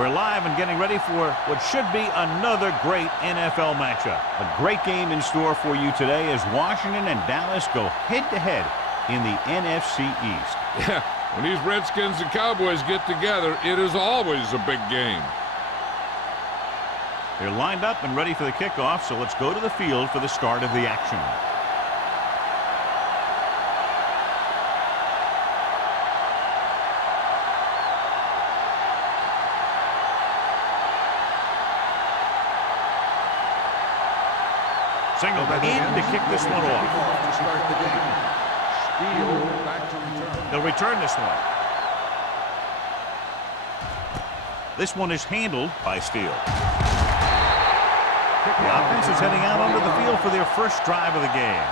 We're live and getting ready for what should be another great NFL matchup. A great game in store for you today as Washington and Dallas go head-to-head in the NFC East. Yeah, when these Redskins and Cowboys get together, it is always a big game. They're lined up and ready for the kickoff, so let's go to the field for the start of the action. Single in to kick this one off. To start the game. Steele back to return. They'll return this one. This one is handled by Steele. The offense is heading out onto the field for their first drive of the game.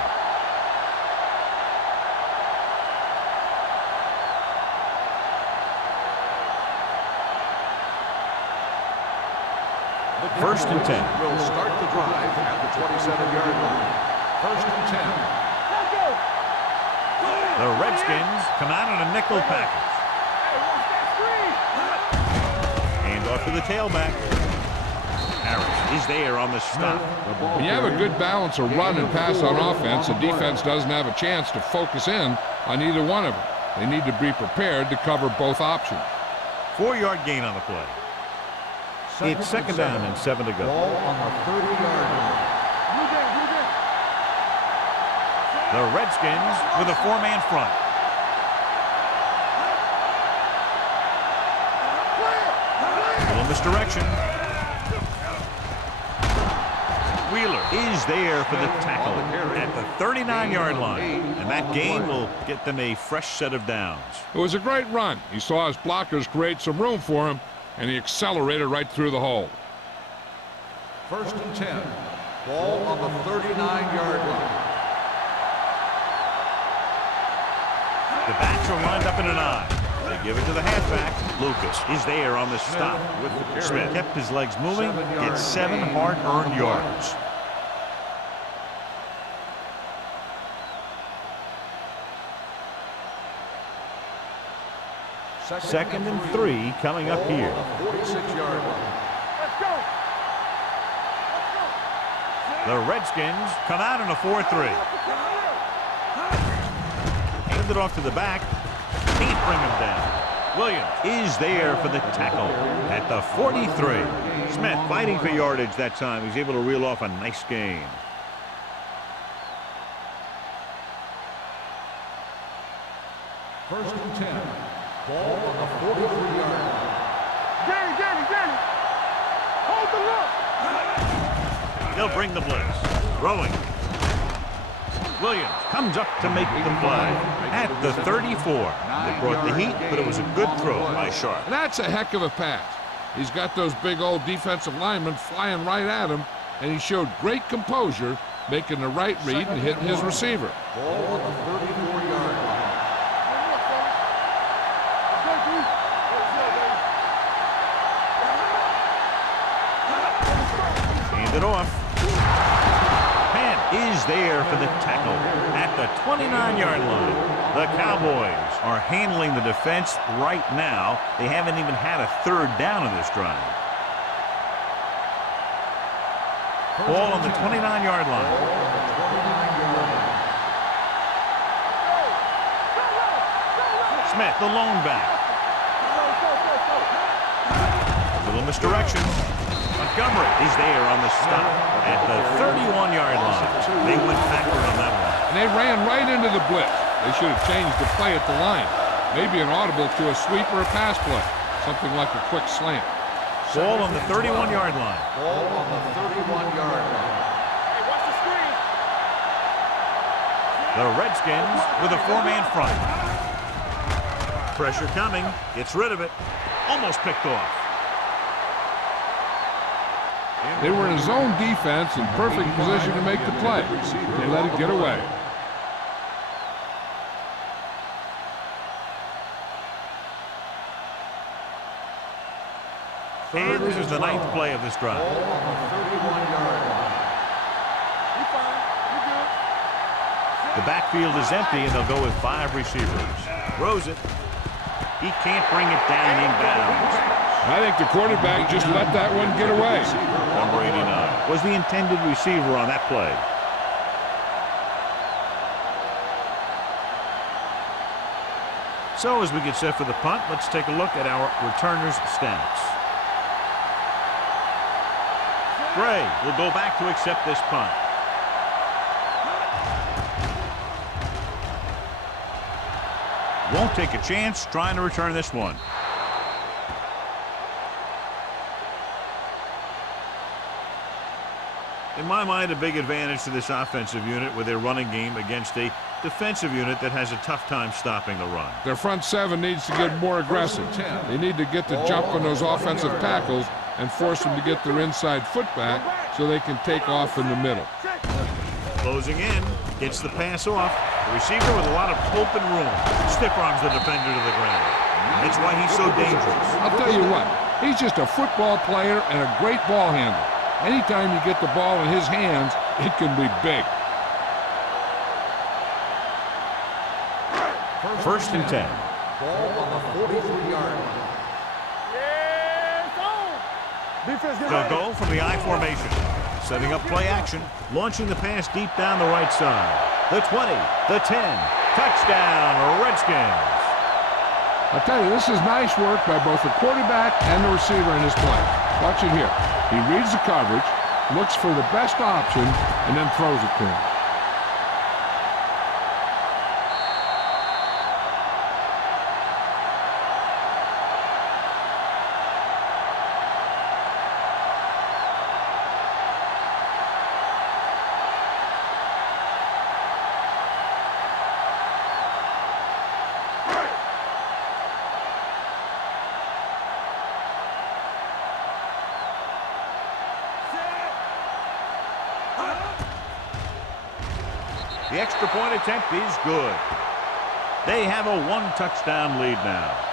First and 10. Will start the drive at the 27-yard line. First and 10. The Redskins come out in a nickel package. Hand off to the tailback. Harris is there on the stop. When you have a good balance of run and pass on offense, the defense doesn't have a chance to focus in on either one of them. They need to be prepared to cover both options. 4-yard gain on the play. It's second down and 7 to go. Ball on the 30-yard line. The Redskins with a 4-man front. Little misdirection. Wheeler is there for the tackle at the 39-yard line. And that gain will get them a fresh set of downs. It was a great run. He saw his blockers create some room for him, and he accelerated right through the hole. First and 10. Ball on the 39-yard line. The backs are lined up in an I. They give it to the halfback. Lucas is there on the stop. Smith kept his legs moving. Gets 7 hard-earned yards. Second and 3 coming up here. 46-yard line. The Redskins come out in a 4-3. Hand it off to the back. Can't bring him down. Williams is there for the tackle at the 43. Smith fighting for yardage that time. He's able to reel off a nice gain. First and 10. Ball on the 43-yard line. Danny! Hold the look! They'll bring the blitz. Throwing. Williams comes up to make the play at the 34. They brought the heat, but it was a good throw by Sharp. And that's a heck of a pass. He's got those big old defensive linemen flying right at him, and he showed great composure, making the right read and hitting his receiver. Ball on the 34-yard line. Hand it off. Penn is there for the tackle at the 29-yard line. The Cowboys are handling the defense right now. They haven't even had a third down in this drive. Ball on the 29-yard line. Smith, the lone back. A little misdirection. Montgomery is there on the stop at the 31-yard line. They went backward on that one. And they ran right into the blitz. They should have changed the play at the line. Maybe an audible to a sweep or a pass play. Something like a quick slant. Ball on the 31-yard line. Ball on the 31-yard line. Hey, watch the screen. The Redskins with a 4-man front. Pressure coming. Gets rid of it. Almost picked off. They were in a zone defense in perfect position to make the play. They let it get away. And this is the 9th play of this drive. Ball on the 31-yard line. You fine. You good. The backfield is empty, and they'll go with 5 receivers. Throws it. He can't bring it down inbounds. I think the quarterback just let that one get away. Number 89 was the intended receiver on that play. So as we get set for the punt, let's take a look at our returners' stats. Gray will go back to accept this punt. Won't take a chance trying to return this one. In my mind, a big advantage to this offensive unit with their running game against a defensive unit that has a tough time stopping the run. Their front seven needs to get more aggressive. They need to get the jump on those offensive tackles and force them to get their inside foot back so they can take off in the middle. Closing in, gets the pass off. The receiver with a lot of open room. Stiff arms the defender to the ground. That's why he's so dangerous. I'll tell you what, he's just a football player and a great ball handler. Anytime you get the ball in his hands, it can be big. First and 10. Ball on the 43-yard line. They'll go from the I formation. Setting up play action. Launching the pass deep down the right side. The 20, the 10. Touchdown, Redskins. I'll tell you, this is nice work by both the quarterback and the receiver in this play. Watch it here. He reads the coverage, looks for the best option, and then throws it to him. The extra point attempt is good. They have a one-touchdown lead now.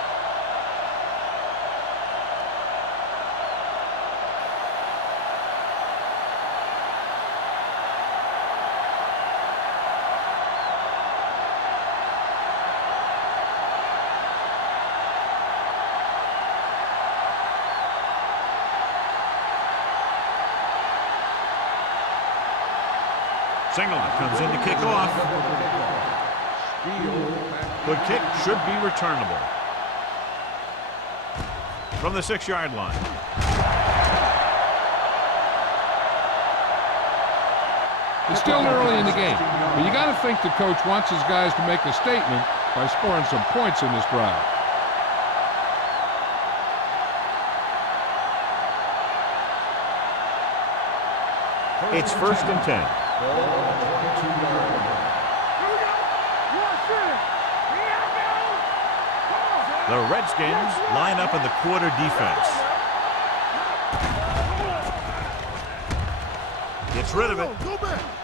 Singleton comes in to kick off. The kick should be returnable. From the 6-yard line. It's still early in the game, but you got to think the coach wants his guys to make a statement by scoring some points in this drive. It's first and 10. The Redskins line up in the quarter defense. Gets rid of it.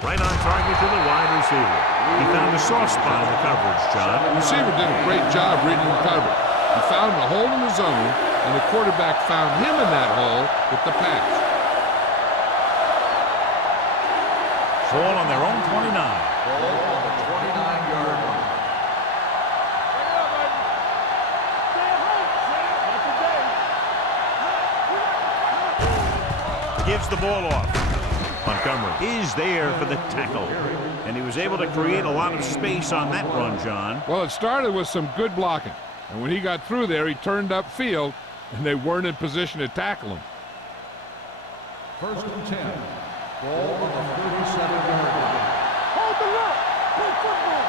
Right on target to the wide receiver. He found a soft spot in the coverage, John. The receiver did a great job reading the coverage. He found a hole in the zone, and the quarterback found him in that hole with the pass. Ball on their own 29. Ball on the 29-yard line. Gives the ball off. Montgomery is there for the tackle. And he was able to create a lot of space on that run, John. Well, it started with some good blocking. And when he got through there, he turned upfield, and they weren't in position to tackle him. First and 10. Ball on the 37-yard line. Hold the look. Play football.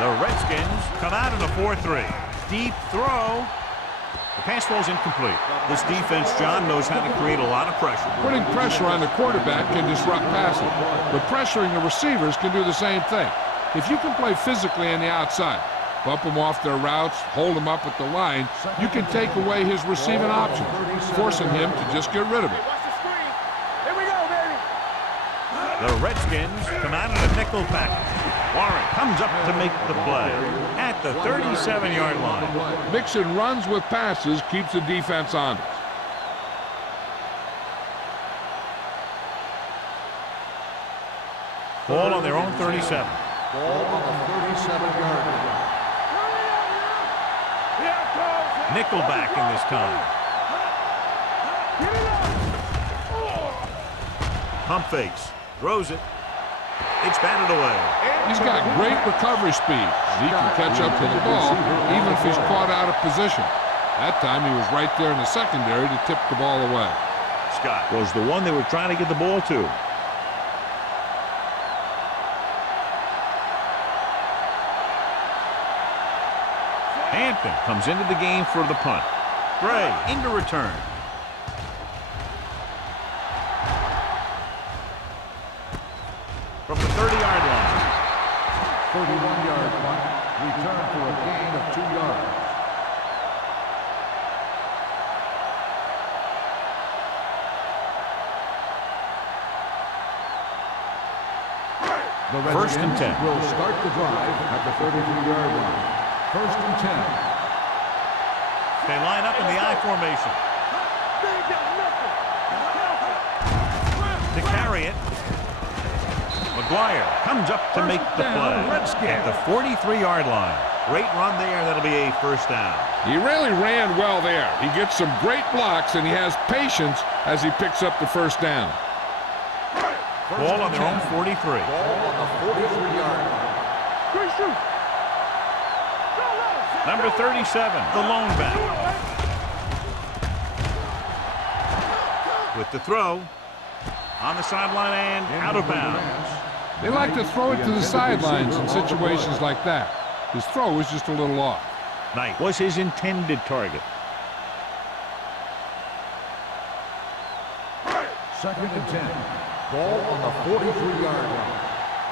The Redskins come out in a 4-3. Deep throw. The pass falls incomplete. This defense, John, knows how to create a lot of pressure. Putting pressure on the quarterback can disrupt passing, but pressuring the receivers can do the same thing. If you can play physically on the outside, bump them off their routes, hold them up at the line, you can take away his receiving options, forcing him to just get rid of it. Watch the screen. Here we go, baby. The Redskins come out in a nickel package. Warren comes up to make the play at the 37-yard line. Mixing runs with passes keeps the defense honest. Ball on their own 37. Ball on the 37-yard line. Nickelback in this time. Pump fakes. Throws it. It's batted away. He's got great recovery speed, and he can catch up to the ball even if he's caught out of position. That time he was right there in the secondary to tip the ball away. Scott was the one they were trying to get the ball to. Hampton comes into the game for the punt. Gray into return. From the 30-yard line. 31-yard punt. Return for a gain of 2 yards. The First and 10. will start the drive at the 33-yard line. First and 10. They line up in the I formation. To carry it. McGuire comes up to make the play at the 43-yard line. Great run there. That'll be a first down. He really ran well there. He gets some great blocks, and he has patience as he picks up the first down. Ball on their own 43. Ball on the 43-yard line. Number 37, the lone back. With the throw on the sideline and out of bounds. They like to throw it to the sidelines in situations like that. His throw was just a little off. Knight was his intended target. Second and 10. Ball on the 43-yard line.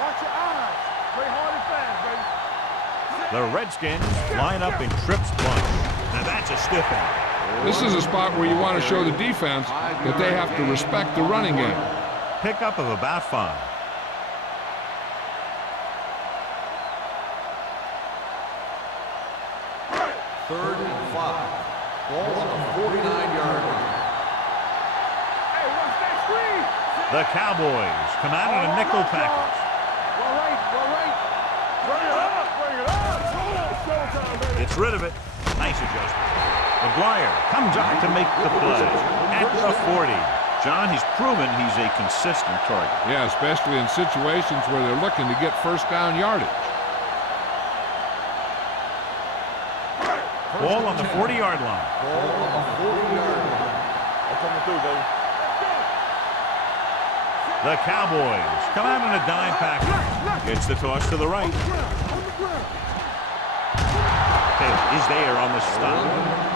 Watch your eyes. Play hard and fast, baby. The Redskins line up in trips bunch. Now that's a stiff one. This is a spot where you want to show the defense that they have to respect the running game. Pickup of about 5. Third and 5. Ball on the 49-yard line. Hey, watch that screen. The Cowboys come out in a nickel package. Well, right. Bring it up. It's showtime, baby. Gets rid of it. Nice adjustment. McGuire comes up to make the play at the 40. John, he's proven he's a consistent target. Yeah, especially in situations where they're looking to get first down yardage. Ball on the 40-yard line. Ball on the 40-yard line. I'm coming through, baby. The Cowboys come out in a dime package. Gets the toss to the right. Taylor is there on the stop.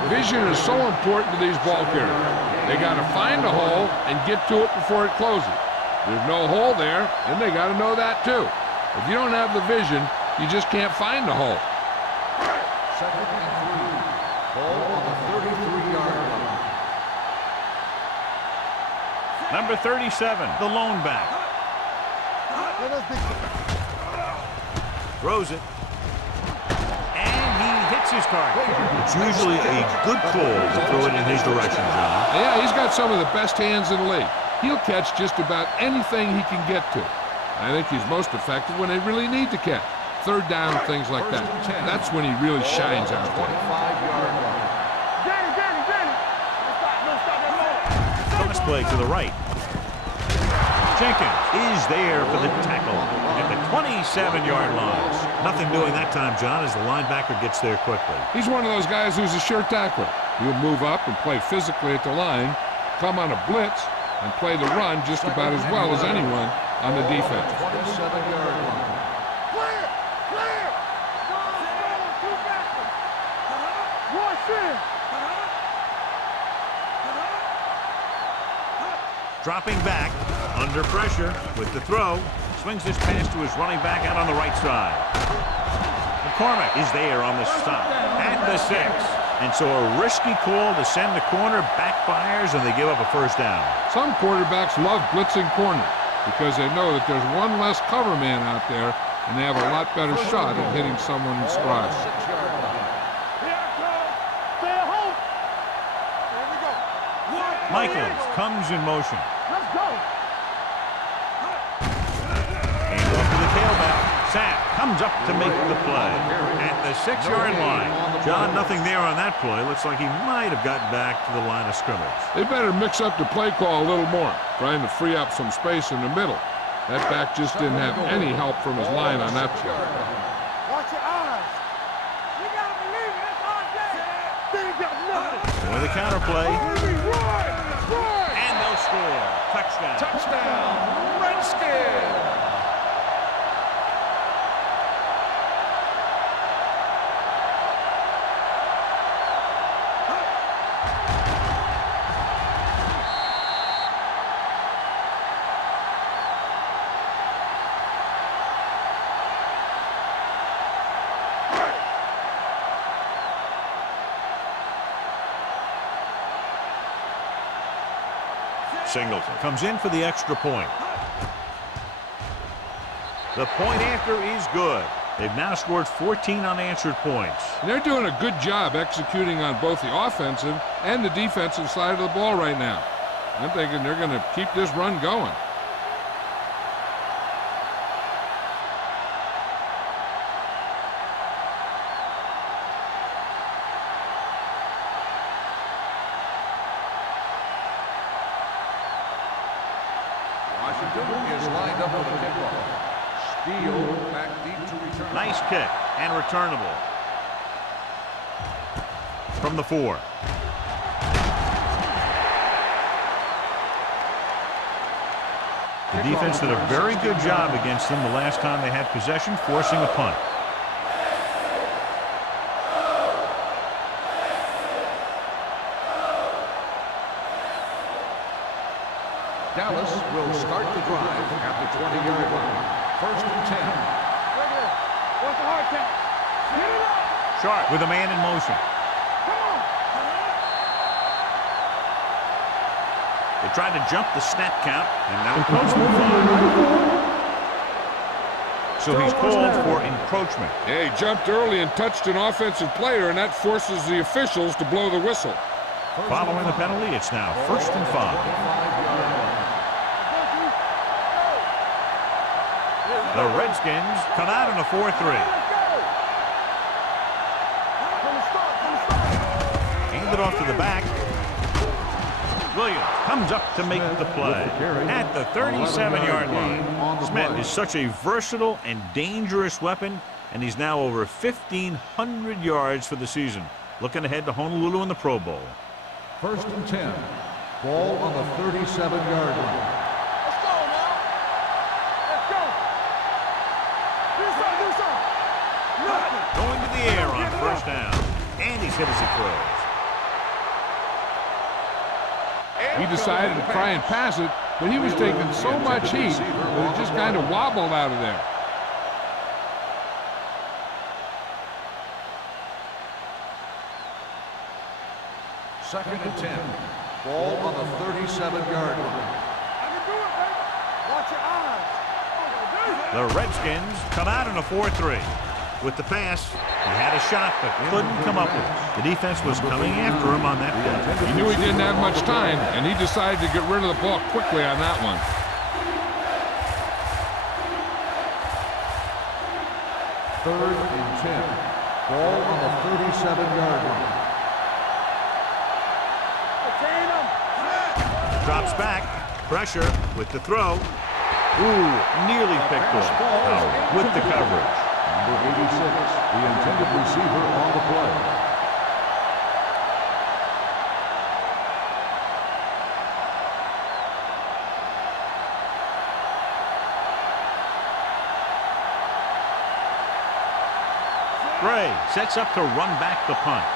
Vision is so important to these ball carriers. They got to find a hole and get to it before it closes. There's no hole there, and they got to know that too. If you don't have the vision, you just can't find the hole. Second and 3. Ball on the 33-yard line. Number 37, the lone back. Throws it. And he hits his target. It's usually a good call to throw it in his direction, John. Yeah, he's got some of the best hands in the league. He'll catch just about anything he can get to. I think he's most effective when they really need to catch. Third down, things like that. That's when he really shines out there. 25-yard line. Danny. Don't stop that ball. Cross play to the right. Jenkins is there for the tackle at the 27-yard line. Nothing doing that time, John, as the linebacker gets there quickly. He's one of those guys who's a sure tackler. He'll move up and play physically at the line, come on a blitz, and play the run just about as well as anyone on the defense. 27-yard line. Clear. Watch in. Dropping back, under pressure with the throw. Swings this pass to his running back out on the right side. McCormick is there on the stop at the 6. And so a risky call to send the corner backfires, and they give up a first down. Some quarterbacks love blitzing corners because they know that there's one less cover man out there, and they have a lot better shot at hitting someone in stride. 6-yard line. Here I come. Stay at home. Here we go. Michaels comes in motion. Let's go. Hand off to the tailback. Sack. comes up to make the play at the 6-yard line. John, nothing there on that play. Looks like he might have gotten back to the line of scrimmage. They better mix up the play call a little more, trying to free up some space in the middle. That back just didn't have any help from his line on that play. Watch your eyes. You gotta believe it. It's our day. They ain't got nothing. With a counter play. Run! And they'll score. Touchdown. Touchdown, Redskins! Singleton comes in for the extra point. The point after is good. They've now scored 14 unanswered points. And they're doing a good job executing on both the offensive and the defensive side of the ball right now. I'm thinking they're going to keep this run going. Washington is lined up with a kickoff. Steele back deep to return. Nice kick and returnable. From the 4. The defense did a very good job against them the last time they had possession, forcing a punt. Dallas will start the drive at the 20-yard line. 1st and 10. Right here. What's the hard count? Get it up. Sharp with a man in motion. Come on. They tried to jump the snap count, and now the coach moved on. So he's called for encroachment. Yeah, he jumped early and touched an offensive player, and that forces the officials to blow the whistle. Following the penalty, it's now 1st and 5. The Redskins come out in a 4-3. Handed off to the back. Williams comes up to make the play at the 37-yard line. Smith is such a versatile and dangerous weapon, and he's now over 1,500 yards for the season. Looking ahead to Honolulu in the Pro Bowl. 1st and 10. Ball on the 37-yard line. Let's go now. Let's go. Do something. Nothing. Going to the air on 1st down. And he's hit as he throws. He decided to try and pass it, but he was taking so much heat that it just kind of wobbled out of there. Second and 10. Ball on the 37-yard line. I can do it, baby. Watch your eyes. The Redskins come out in a 4-3. With the pass, he had a shot but couldn't come up with it. The defense was coming after him on that play. He knew he didn't have much time, and he decided to get rid of the ball quickly on that one. Third and 10. Ball on the 37-yard line. Contain him. Drops back. Pressure with the throw. Ooh, nearly picked off. Howard with the coverage. Number 86, the intended receiver on the play. Gray sets up to run back the punt.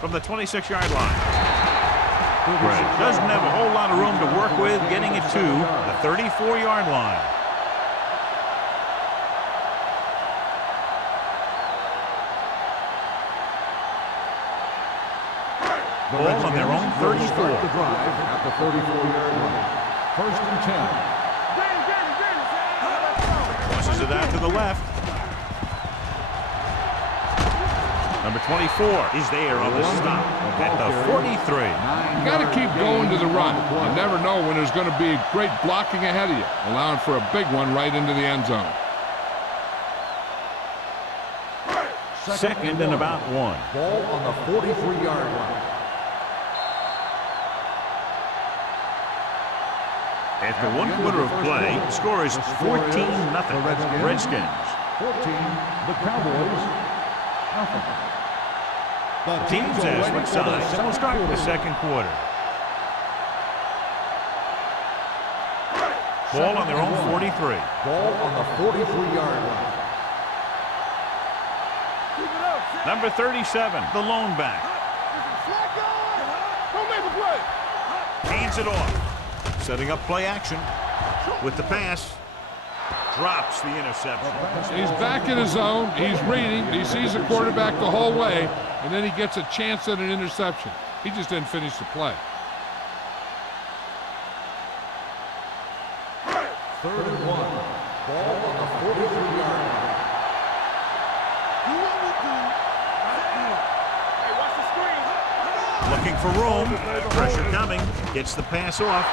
From the 26-yard line. Gray doesn't have a whole lot of room to work with, getting it to the 34-yard line. Ball on their own 34. Start the drive at the 34-yard line. 1st and 10. Pushes it out to the left. Number 24 is there on the stop at the 43. You got to keep going to the run. You never know when there's going to be great blocking ahead of you, allowing for a big one right into the end zone. Second and about 1. Ball on the 43-yard line. After 1 quarter of play, score is 14-0. Redskins. 14, the Cowboys, nothing. The Teams have switched sides, so we'll start the second quarter. Ball on their own 43. Ball on the 43-yard line. Number 37, the lone back. Don't make a play. Hands it off. Setting up play action with the pass. Drops the interception. He's back in his zone. He's reading. He sees the quarterback the whole way, and then he gets a chance at an interception. He just didn't finish the play. Third and 1. Ball on the 43-yard line. Looking for room. Pressure coming. Gets the pass off.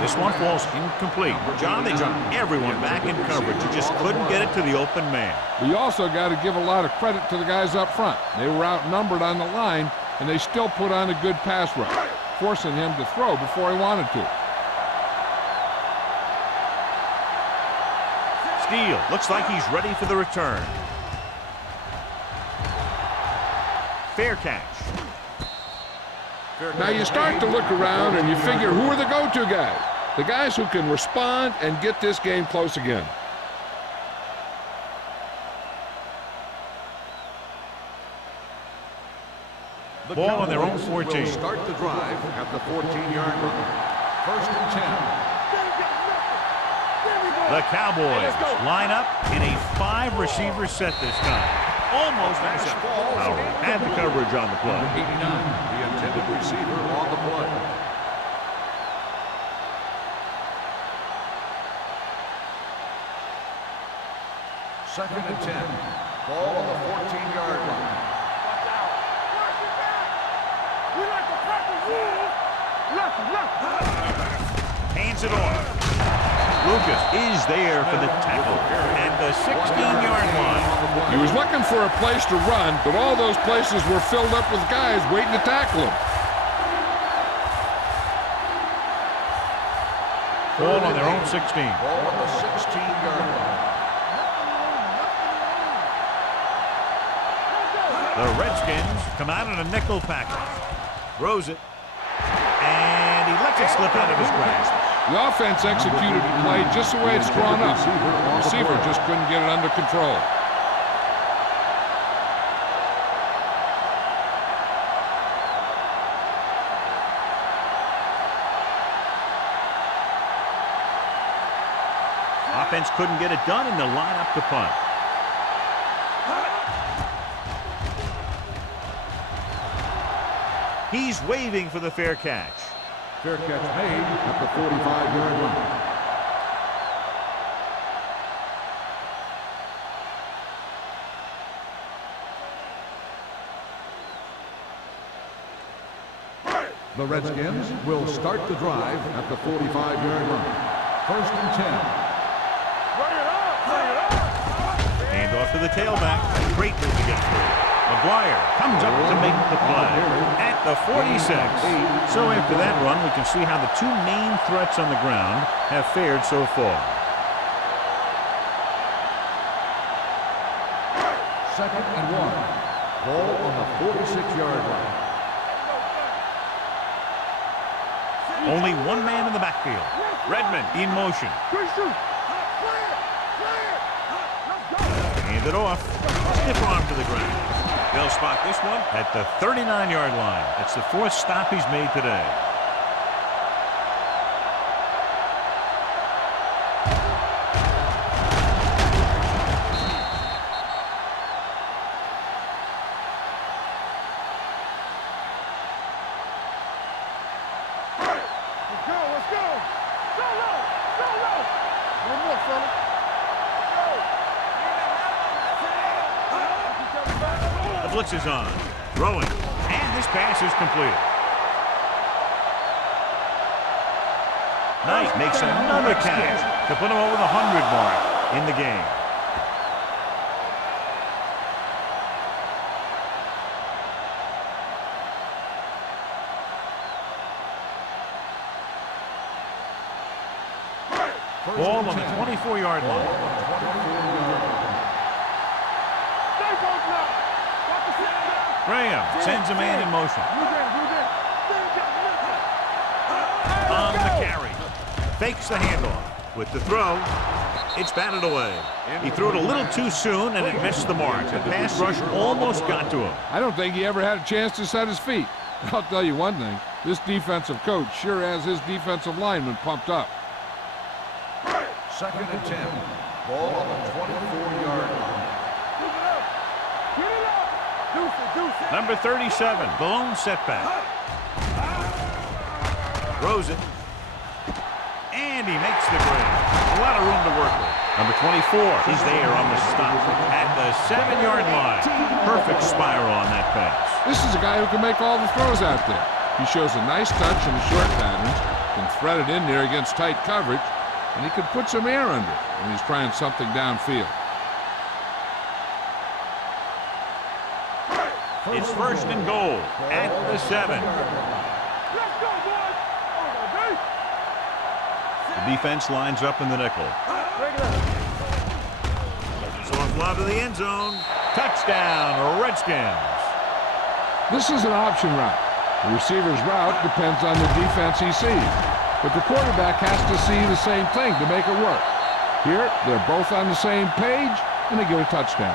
This one falls incomplete. John, they dropped everyone back in coverage. You just couldn't get it to the open man. We also got to give a lot of credit to the guys up front. They were outnumbered on the line, and they still put on a good pass rush, forcing him to throw before he wanted to. Steele looks like he's ready for the return. Fair catch. Now you start to look around and you figure, who are the go-to guys? The guys who can respond and get this game close again. The Ball on their own Cowboys 14. will start the drive at the 14-yard line. First and 10. The Cowboys line up in a 5-receiver set this time. Almost intercepted. Howard had the coverage on the play. 89, the intended receiver on the play. Second and 10. Ball on the 14-yard line. We like to practice rules. Left. Hands it off. Lucas is there for the tackle at the 16-yard line. He was looking for a place to run, but all those places were filled up with guys waiting to tackle him. Ball on their own 16. Ball on the 16-yard line. The Redskins come out in a nickel package. Throws it. And he lets it slip out of his grasp. The offense executed the play just the way it's drawn up. The receiver just couldn't get it under control. Offense couldn't get it done, and they'll line up to punt. He's waving for the fair catch. Fair catch made at the 45-yard line. The Redskins will start the drive at the 45-yard line. First and 10. Bring it up. Hand off to the tailback. Great move to get through. McGuire comes up to make the play at the 46. So after that run, we can see how the two main threats on the ground have fared so far. Second and 1. Ball on the 46-yard line. Only one man in the backfield. Redmond in motion. Hand it off. Stiff arm to the ground. They'll spot this one at the 39-yard line. That's the fourth stop he's made today. Let's go. Go low. One more, fella. The Blitz is on. Throwing. And this pass is completed. Knight makes another catch to put him over the 100 mark in the game. Ball on the 24-yard line. Graham sends a man in motion. On the carry. Fakes the handoff. With the throw, it's batted away. He threw it a little too soon, and it missed the mark. The pass rush almost got to him. I don't think he ever had a chance to set his feet. I'll tell you one thing. This defensive coach sure has his defensive lineman pumped up. 2nd and 10. Ball on the 24-yard line. Number 37, the lone setback. Throws it. And he makes the grade. A lot of room to work with. Number 24 is there on the stop at the 7-yard line. Perfect spiral on that pass. This is a guy who can make all the throws out there. He shows a nice touch in the short patterns, can thread it in there against tight coverage, and he can put some air under it when he's trying something downfield. It's 1st and goal at the 7. The defense lines up in the nickel. Soft lob to the end zone. Touchdown, Redskins. This is an option route. The receiver's route depends on the defense he sees. But the quarterback has to see the same thing to make it work. Here, they're both on the same page, and they get a touchdown.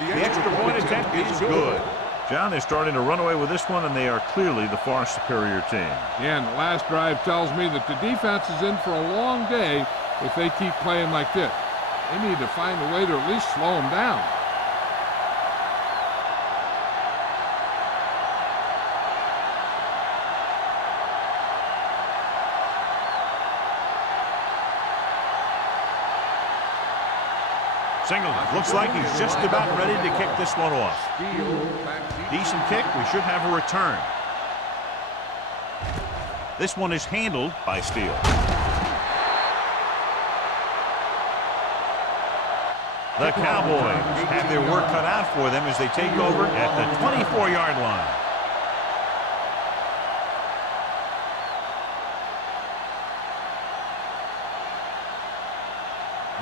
The extra point attempt is good. John, they're starting to run away with this one, and they are clearly the far superior team. Yeah, and the last drive tells me that the defense is in for a long day if they keep playing like this. They need to find a way to at least slow them down. Singleton looks like he's just about ready to kick this one off. Decent kick. We should have a return. This one is handled by Steele. The Cowboys have their work cut out for them as they take over at the 24-yard line.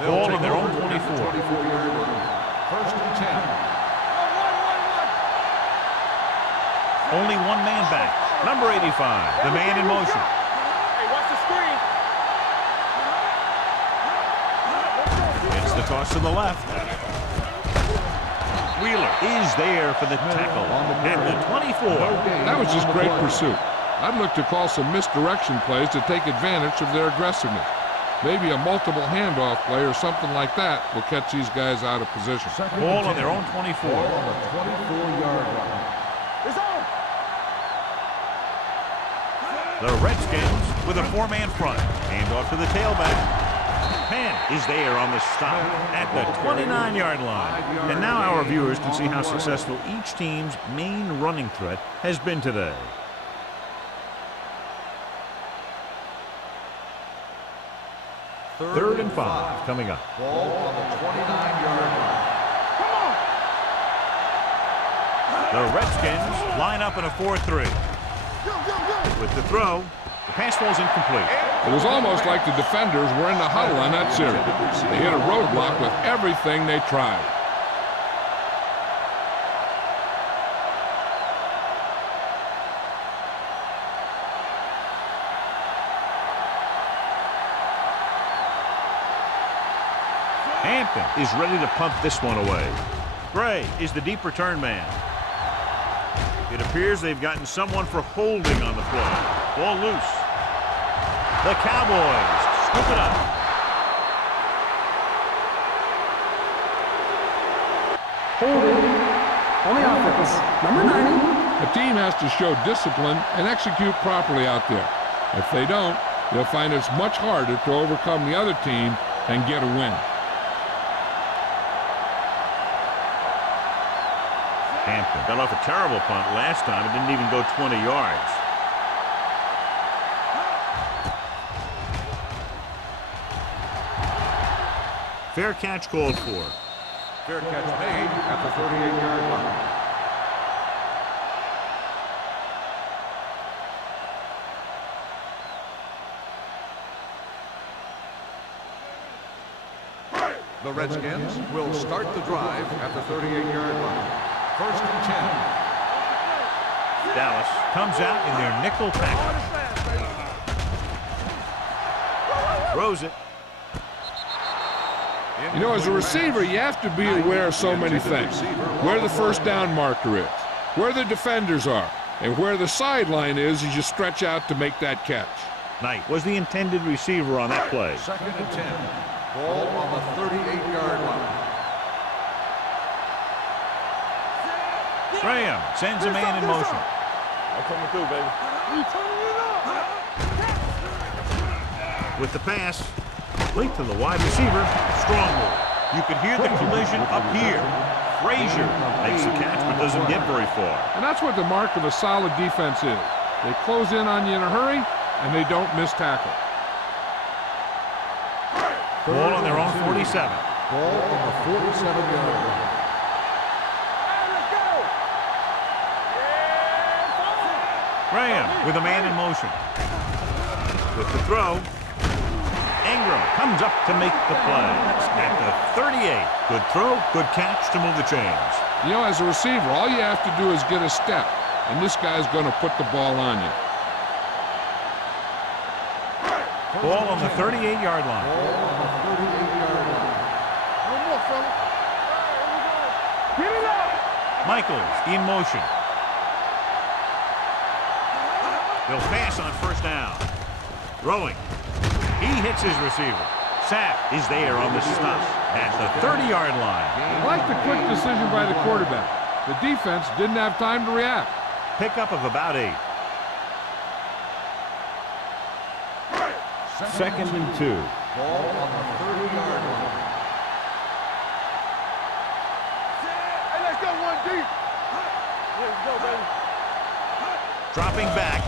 Ball on their own 24. 24-yard line. 1st and 10. Only one man back. Number 85, the man in motion. Hey, watch the screen. It's the toss to the left. Wheeler is there for the tackle at the 24. That was just great pursuit. I'd look to call some misdirection plays to take advantage of their aggressiveness. Maybe a multiple handoff play or something like that will catch these guys out of position. Ball on their own 24. Ball on the 24-yard line. It's on. The Redskins with a 4-man front. Handoff to the tailback. Penn is there on the stop at the 29-yard line. And now our viewers can see how successful each team's main running threat has been today. Third and 5 coming up. Ball on the 29-yard line. The Redskins line up in a 4-3. With the throw, the pass falls incomplete. It was almost like the defenders were in the huddle on that series. They hit a roadblock with everything they tried. Hampton is ready to pump this one away. Gray is the deep return man. It appears they've gotten someone for holding on the play. Ball loose. The Cowboys scoop it up. Holding on the offense. Number 90. A team has to show discipline and execute properly out there. If they don't, they'll find it's much harder to overcome the other team and get a win. Hampton got off a terrible punt last time. It didn't even go 20 yards. Fair catch called for. Fair catch made at the 38-yard line. The Redskins will start the drive at the 38-yard line. First and 10. Dallas comes out in their nickel package. Throws it. You know, as a receiver, you have to be aware of so many things. Where the first down marker is, where the defenders are, and where the sideline is as you stretch out to make that catch. Knight was the intended receiver on that play. Second and 10. Ball on the 38-yard line. Graham sends a man in motion. I'm coming through, baby. With the pass, complete to the wide receiver. Strong move. You can hear the collision up here. Frazier makes the catch but doesn't get very far. And that's what the mark of a solid defense is. They close in on you in a hurry, and they don't miss tackle. Ball on their own 47. Ball on the 47-yard line. Graham with a man in motion. With the throw, Ingram comes up to make the play. At the 38. Good throw, good catch to move the chains. You know, as a receiver, all you have to do is get a step, and this guy's going to put the ball on you. Ball on the 38-yard line. Ball on the 38-yard line. No more, fella. Get it up. Michaels in motion. He'll pass on first down. Throwing. He hits his receiver. Sapp is there on the stop at the 30-yard line. I like the quick decision by the quarterback. The defense didn't have time to react. Pickup of about 8. Second and 2. Ball on the 30-yard line. Hey, let's go one deep. Let's go, baby. Dropping back.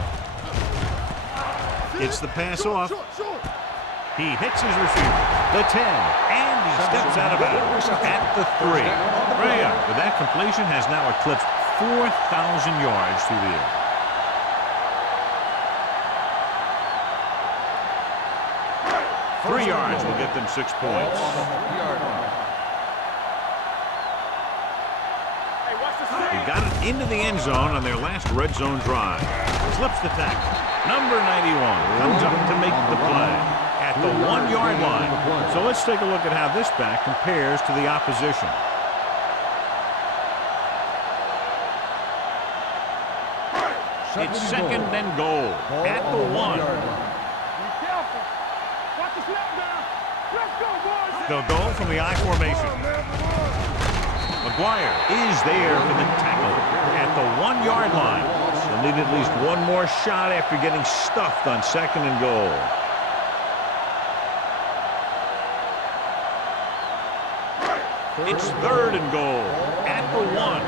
Gets the pass off. Short. He hits his receiver. The 10. And he steps out of bounds at the 3. Graham, with that completion, has now eclipsed 4,000 yards through the air. Three yards will get them 6 points. He got it into the end zone on their last red zone drive. Slips the tackle. Number 91 comes up to make the play at the 1-yard line. So let's take a look at how this back compares to the opposition. It's second and goal at the 1. Be careful. Watch the snap down. Let's go, boys. They'll go from the I formation. McGuire is there for the tackle at the 1-yard line. They'll need at least one more shot after getting stuffed on second and goal. It's third and goal at the 1. Come on.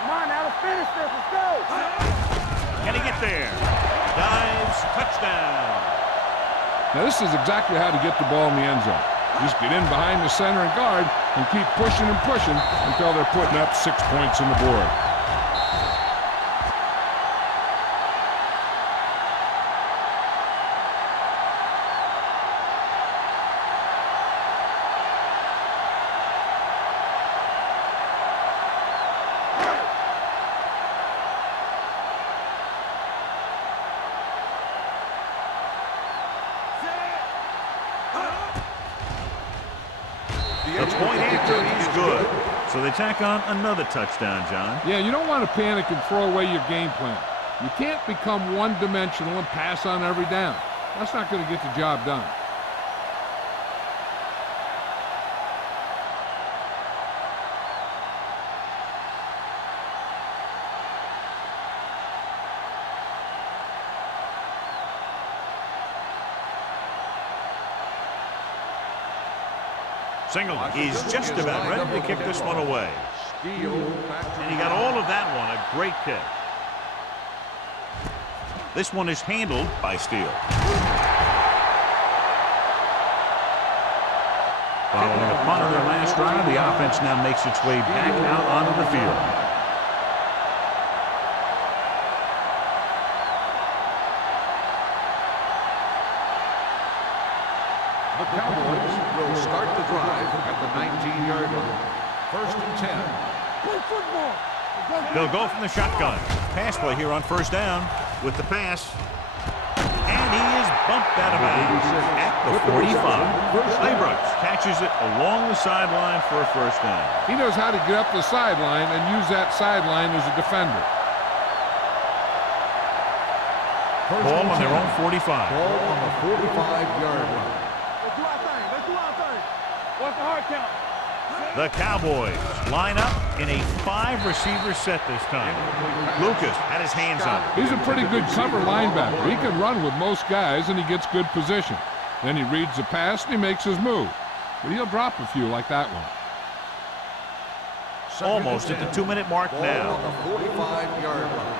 Come on, now let's finish this. Let's go. Can he get there? Dives, touchdown. Now, this is exactly how to get the ball in the end zone. Just get in behind the center and guard and keep pushing and pushing until they're putting up 6 points on the board. The point after is good. So they tack on another touchdown, John. Yeah, you don't want to panic and throw away your game plan. You can't become one-dimensional and pass on every down. That's not going to get the job done. Single is just about ready to kick this one away. And he got all of that one. A great kick. This one is handled by Steele. Following a punt on their last drive, the offense now makes its way back out onto the field. The Cowboys will start the drive at the 19-yard line. First and 10. Play football. They'll go from the shotgun. Pass play here on first down with the pass. And he is bumped out of bounds at the 45. Labrooks catches it along the sideline for a first down. He knows how to get up the sideline and use that sideline as a defender. Ball on their own 45. Ball on the 45-yard line. Let's do our thing. Let's do our thing. What's the hard count? The Cowboys line up in a 5-receiver set this time. Lucas had his hands up. He's a pretty good cover linebacker. He can run with most guys, and he gets good position. Then he reads the pass, and he makes his move. But he'll drop a few like that one. Almost at the 2-minute mark Ball now. on the 45-yard line.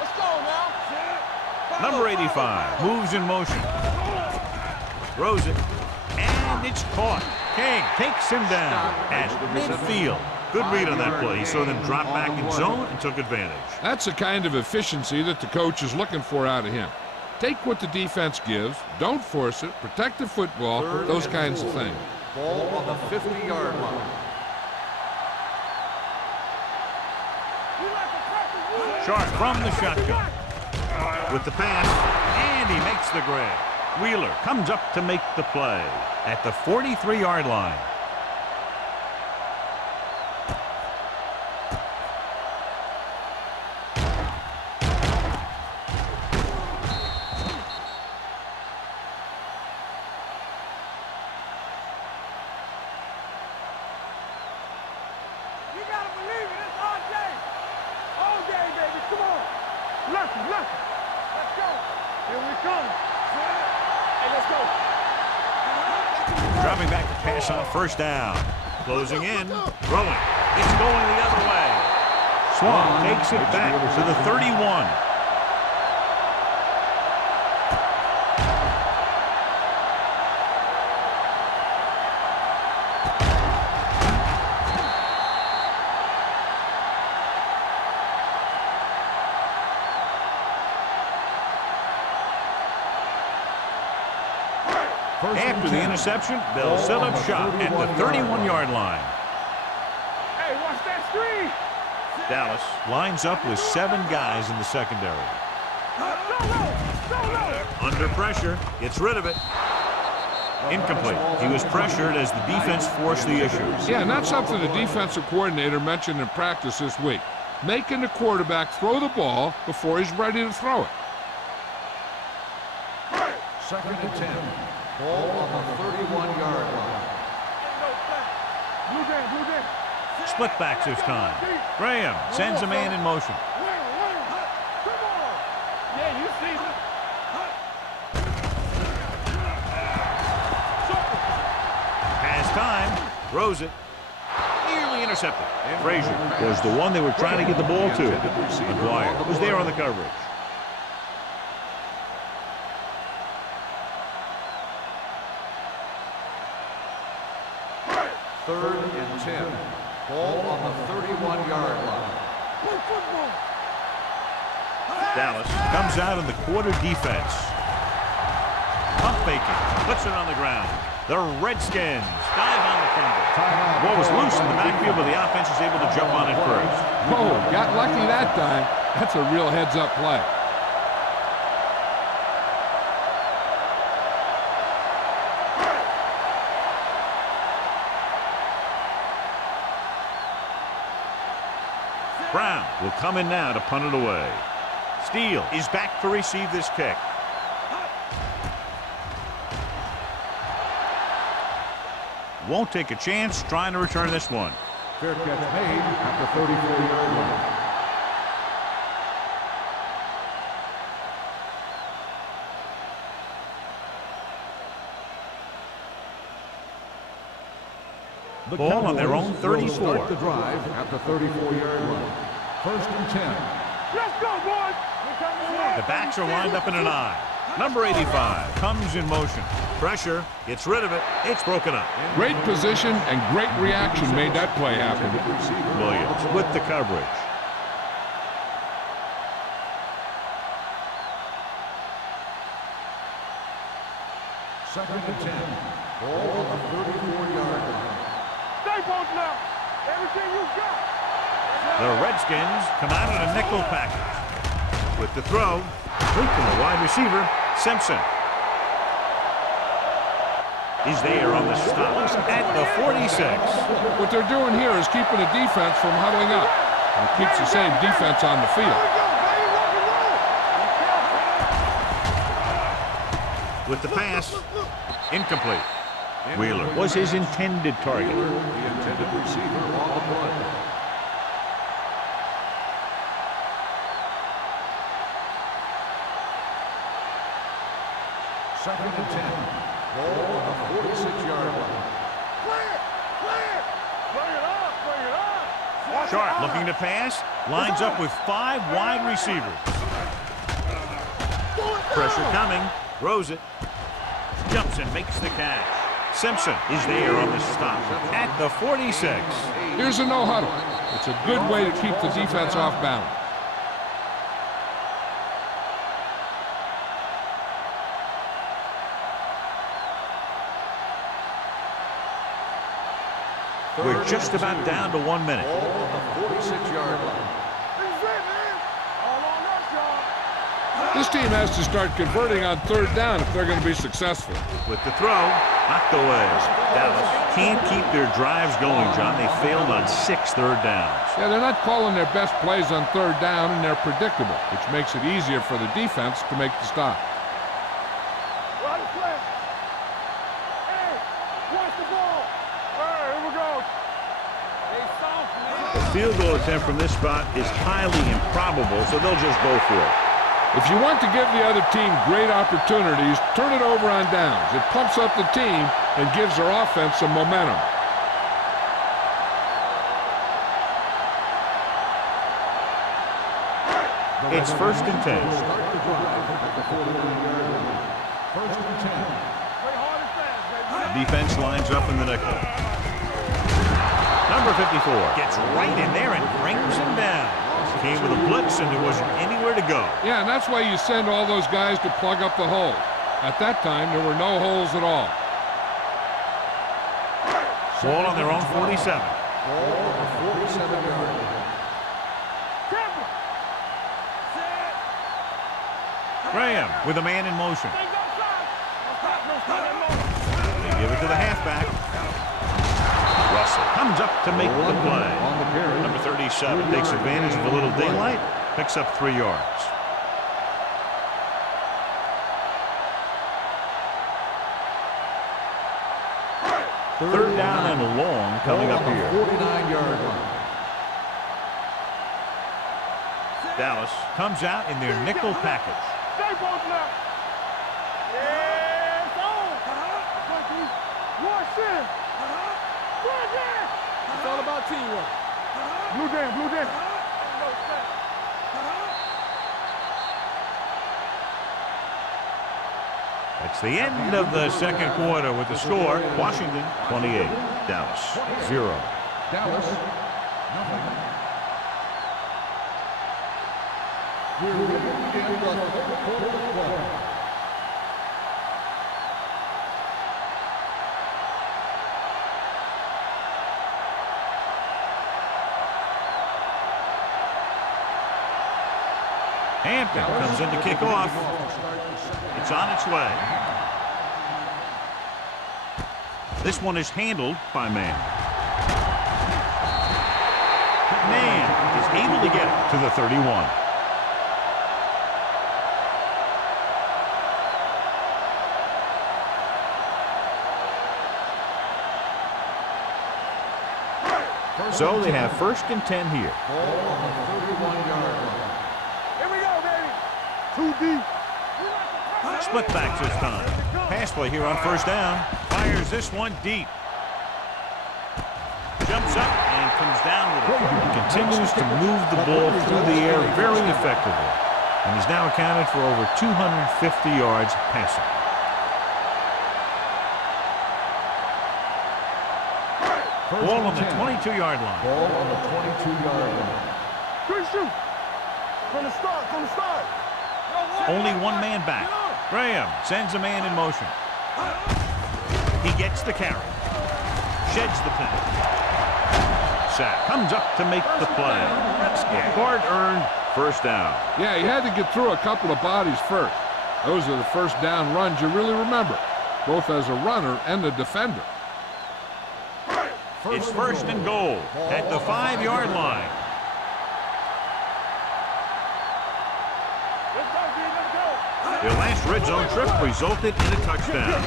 Let's go now. Number 85 moves in motion. Throws it. And it's caught. King takes him down at midfield. Good read on that play. He saw them drop back in zone and took advantage. That's the kind of efficiency that the coach is looking for out of him. Take what the defense gives, don't force it, protect the football, those kinds of things. Ball on the 50-yard line. Sharp from the shotgun. With the pass, and he makes the grab. Wheeler comes up to make the play at the 43-yard line. You gotta believe it. It's all day. All day, baby. Come on. Lucky. Let's go. Here we come. Hey, let's go. Dropping back to pass on first down. Closing in. Throwing. It's going the other way. Swan takes it back to the 31. After the interception, they'll set up shop at the 31-yard line. Hey, watch that screen. Dallas lines up with 7 guys in the secondary. Under pressure, gets rid of it. Incomplete. He was pressured as the defense forced the issue. Yeah, and that's something the defensive coordinator mentioned in practice this week. Making the quarterback throw the ball before he's ready to throw it. Second and 10. Ball on the 31-yard line. Blue game. Split backs this time. Graham sends a man in motion. Come on. Yeah, you see it. Has time. Throws it. Nearly intercepted. Frazier was the one they were trying to get the ball to. McGuire was there on the coverage. Third and 10. Ball on the 31-yard line. Play football. Dallas comes out in the quarter defense. Pump faking. Puts it on the ground. The Redskins dive on the fumble. Ball was loose in the backfield, but the offense is able to jump on it first. Oh, got lucky that time. That's a real heads-up play. Brown will come in now to punt it away. Steele is back to receive this kick. Won't take a chance trying to return this one. Fair catch made at the 34-yard line. The Ball on their own Cowboys will 34. start the drive at the 34-yard line. First and 10. Let's go, boys. The backs are lined up in an I. Number 85 comes in motion. Pressure, gets rid of it. It's broken up. Great position and great reaction made that play happen. Williams with the coverage. Second and 10. Ball on the 34-yard line. Stay post now. Everything you got. The Redskins come out in a nickel package. With the throw, complete to the wide receiver, Simpson. He's there on the stop at the 46. What they're doing here is keeping the defense from huddling up. And it keeps the same defense on the field. With the pass, incomplete. Wheeler was his intended target. The intended receiver on the play. Second and 10. Ball on the 46-yard line. Clear. Bring it up. Watch Sharp out. looking to pass, lines up with 5 wide receivers. Pressure coming, throws it. Jumps and makes the catch. Simpson is there on the stop at the 46. Here's a no huddle. It's a good way to keep the defense off balance. We're just about down to 1 minute. Ball on the 46-yard line. This is it, man. All on us, y'all. This team has to start converting on third down if they're going to be successful. With the throw, knocked away. Dallas can't keep their drives going, John. They failed on 6 third downs. Yeah, they're not calling their best plays on third down, and they're predictable, which makes it easier for the defense to make the stop. Right play. Hey, watch the ball. Here we go. They soft, man. The field goal attempt from this spot is highly improbable, so they'll just go for it. If you want to give the other team great opportunities, turn it over on downs. It pumps up the team and gives their offense some momentum. It's first and 10. Start the drive at the 41-yard line. First and 10. Play hard and fast, baby. Defense lines up in the nickel. Number 54 gets right in there and brings him down. Came with a blitz and there wasn't anywhere to go. Yeah, and that's why you send all those guys to plug up the holes. At that time, there were no holes at all. Ball on their own 47. Ball on the 47-yard line. Careful. Set. Graham with a man in motion. Things outside. No stop. They give it to the halfback. Russell comes up to make the play. On the carry. Number 37 takes advantage of a little daylight, picks up 3 yards. Third down and long coming up here. 49-yard line. Dallas comes out in their nickel package. Stay post now. Yeah, it's on. Watch in. Watch in. It's all about teamwork. Blue down, blue down. It's the end of the second quarter with the score. Washington 28, Dallas 0. Dallas, nothing. We're in the fourth quarter. Hampton comes in to kick off. It's on its way. This one is handled by Mann. Mann is able to get it to the 31. So they have first and 10 here. Ball on the 31-yard line. Here we go, baby. Too deep. Split backs this time. Pass play here on first down. Fires this one deep. up and comes down with it. He continues to move the ball through the air very effectively. And he's now accounted for over 250 yards passing. Ball on the 22-yard line. Ball on the 22-yard line. Good shoot. From the start, from the start. Only one man back. Graham sends a man in motion. He gets the carry. Sheds the penalty. Sack comes up to make the play. Hard-earned first down. Yeah, he had to get through a couple of bodies first. Those are the first down runs you really remember, both as a runner and a defender. It's first and goal at the 5-yard line. Let's go, D, let's go. Their last red zone trip resulted in a touchdown.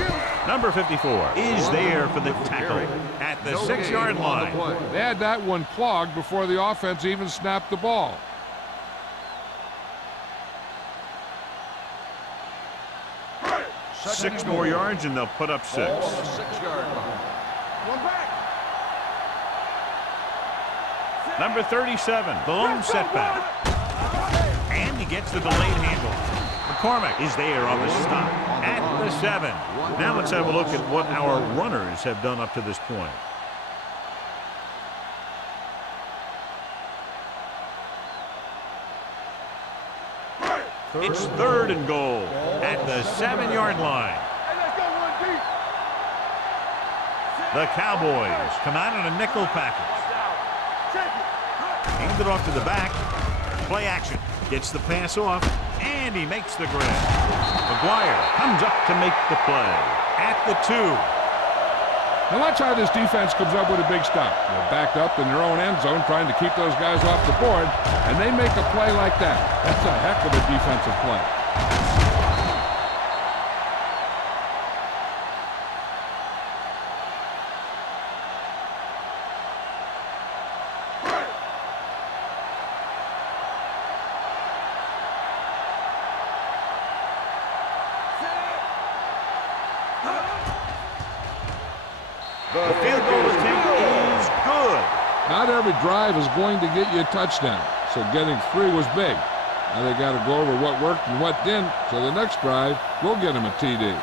Number 54 is there for the tackle at the 6-yard line. They had that one clogged before the offense even snapped the ball. Six more yards and they'll put up 6. Ball on the 6-yard line. One back. Number 37, the lone setback. And he gets the delayed handle. McCormick is there on the stop at the 7. Now let's have a look at what our runners have done up to this point. It's third and goal at the 7-yard line. Hey, let's go, one deep. The Cowboys come out in a nickel package. Check it. Hands it off to the back. Play action. Gets the pass off, and he makes the grab. McGuire comes up to make the play at the 2. Now watch how this defense comes up with a big stop. They're backed up in their own end zone trying to keep those guys off the board, and they make a play like that. That's a heck of a defensive play. The field goal attempt is good. Not every drive is going to get you a touchdown, so getting 3 was big. Now they got to go over what worked and what didn't, so the next drive will get them a TD.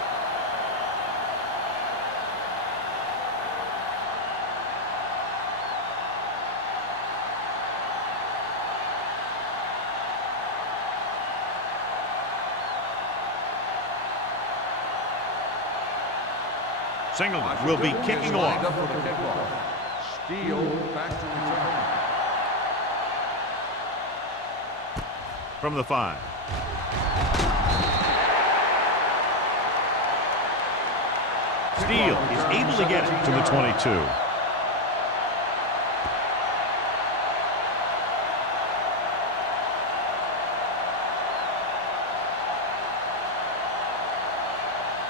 Singleton will be kicking off. Up for the kickoff. Steele back to return. From the 5. Steele is able to get it to the 22.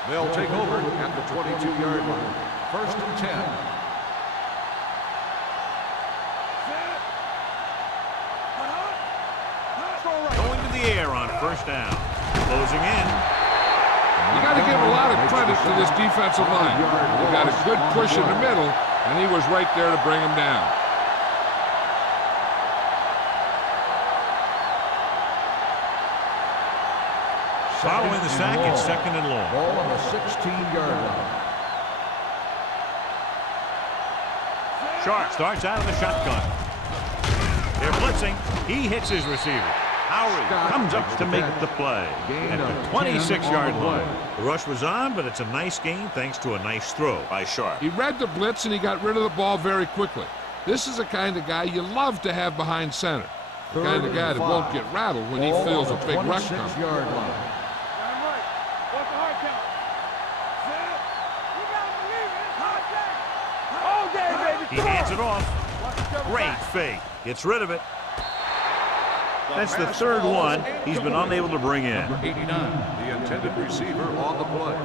They'll take over at the 22-yard line. First and 10. Going to the air on first down. Closing in. You got to give a lot of credit to this defensive line. They got a good push in the middle, and he was right there to bring him down. Following the sack, it's second and long. Ball on the 16-yard line. Sharp starts out of the shotgun. They're blitzing. He hits his receiver. Howery comes up to make the play at the 26-yard line. The rush was on, but it's a nice gain thanks to a nice throw by Sharp. He read the blitz, and he got rid of the ball very quickly. This is the kind of guy you love to have behind center. The kind of guy that won't get rattled when he feels a big rush coming. 26-yard line. Down right. What's the hard count? You gotta believe it. It's hard day. All day, baby. He Come hands on. it off. Watch the double Great back. fake. Gets rid of it. That's the third one he's been unable to bring in. 89, the intended receiver on the play.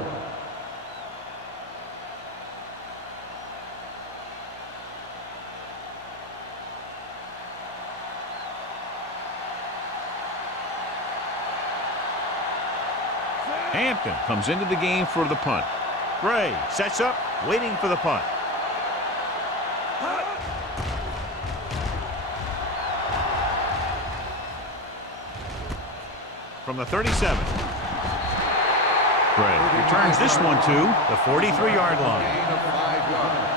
Hampton comes into the game for the punt. Gray sets up, waiting for the punt. from the 37. Gray returns this one to the 43-yard line. Gain of 5 yards.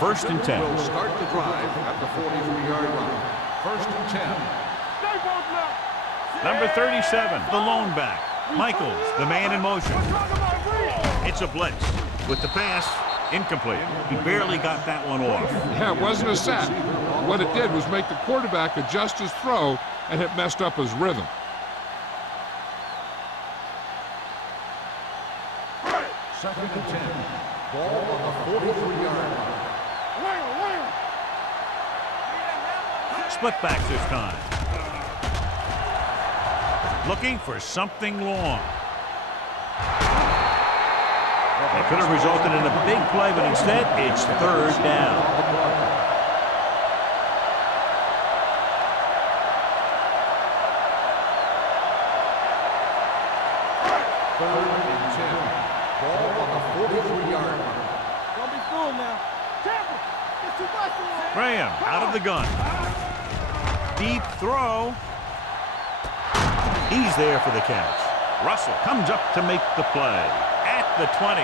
First and 10. Will start the drive at the 43-yard line. First and 10. Stay both left. Number 37, the lone back. Michaels, the man in motion. It's a blitz. With the pass, incomplete. He barely got that one off. Yeah, it wasn't a sack. What it did was make the quarterback adjust his throw, and it messed up his rhythm. Second and 10. Ball on the 43-yard line. Split backs this time. Looking for something long. It could have resulted in a big play, but instead, it's third down. Third and 10. Ball on the 43-yard line. Don't be fooled now. Careful. It's too much. Graham out of the gun. Deep throw. He's there for the catch. Russell comes up to make the play at the 20.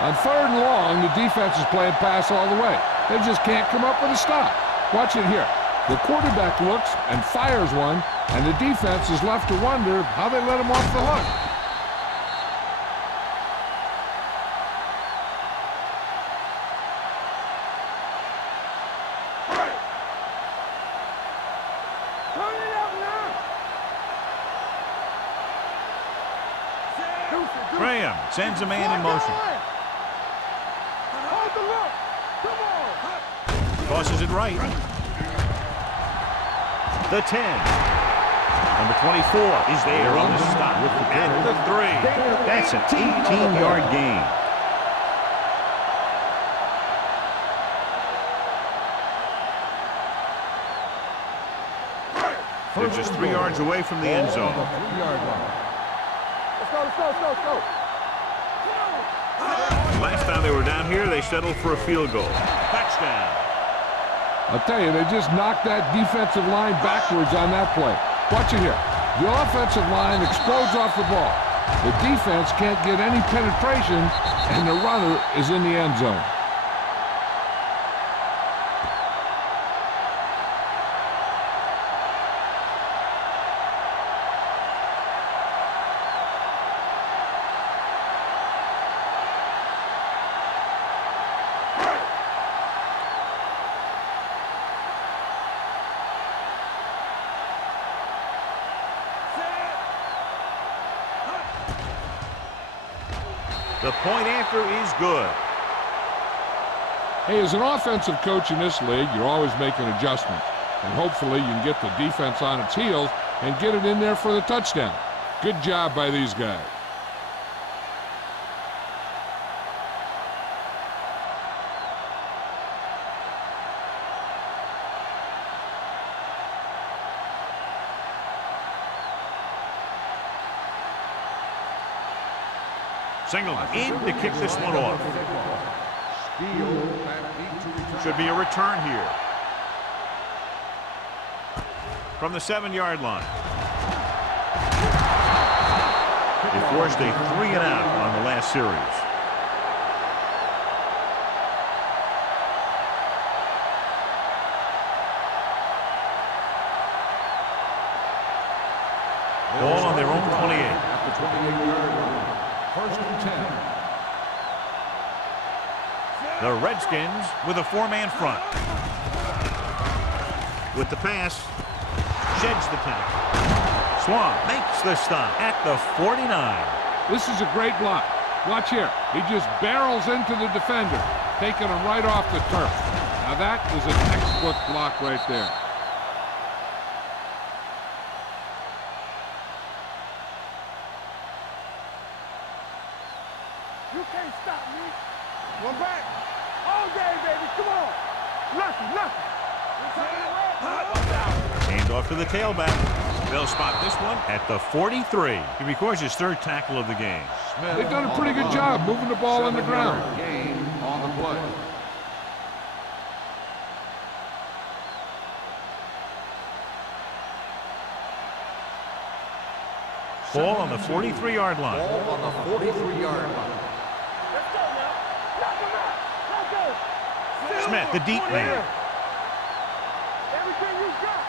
On third and long, the defense is playing pass all the way. They just can't come up with a stop. Watch it here. The quarterback looks and fires one, and the defense is left to wonder how they let him off the hook. Turn it up now. Graham sends a man in motion. Hold the look. Come on. Tosses it right. The 10. Number 24 is there on the stop at the 3. That's an 18-yard gain. They're just 3 yards away from the end zone. Ball on the 3-yard line. Let's go, let's go, let's go, let's go. Last time they were down here, they settled for a field goal. Touchdown. I'll tell you, they just knocked that defensive line backwards on that play. Watch it here. The offensive line explodes off the ball. The defense can't get any penetration, and the runner is in the end zone. The point after is good. Hey, as an offensive coach in this league, you're always making adjustments. And hopefully you can get the defense on its heels and get it in there for the touchdown. Good job by these guys. Singleton in to kick this one off. Should be a return here. From the 7-yard line. They forced a 3-and-out on the last series. Ball on their own 28. At the 28-yard line. First and 10. The Redskins with a 4-man front. With the pass, sheds the tackle. Swan makes the stop at the 49. This is a great block. Watch here. He just barrels into the defender, taking him right off the turf. Now that is a textbook block right there. You can't stop me. One back. All day, baby. Come on. Lucky, lucky. Hand off to the tailback. They'll spot this one at the 43. He records his 3rd tackle of the game. They've done a pretty good job moving the ball on the ground. Gain on the play. Ball on the 43-yard line. Ball on the 43-yard line. Let's go now. Knock him out. Let's go. Smith, the deep man. Everything you got.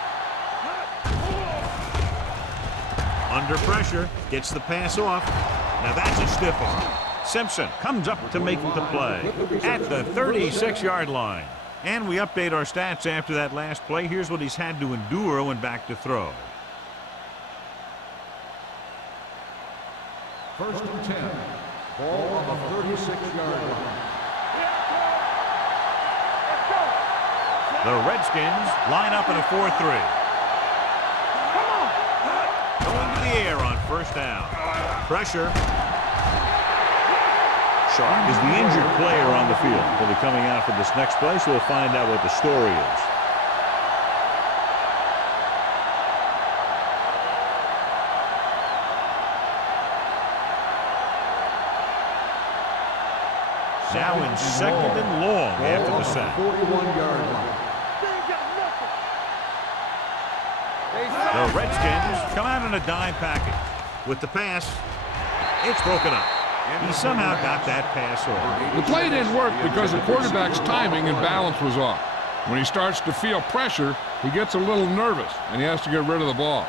Under pressure, gets the pass off. Now that's a stiff arm. Simpson comes up to make the play at the 36-yard line. And we update our stats after that last play. Here's what he's had to endure when back to throw. First and 10. Ball on the 36-yard line. The Redskins line up in a 4-3. Going to the air on first down. Pressure. Sharp is the injured player on the field. He'll be coming out for this next play, so we'll find out what the story is. Now in second and long after the sack. 41-yard line. The Redskins come out in a dime package. With the pass, it's broken up. He somehow got that pass off. The play didn't work because the quarterback's timing and balance was off. When he starts to feel pressure, he gets a little nervous, and he has to get rid of the ball.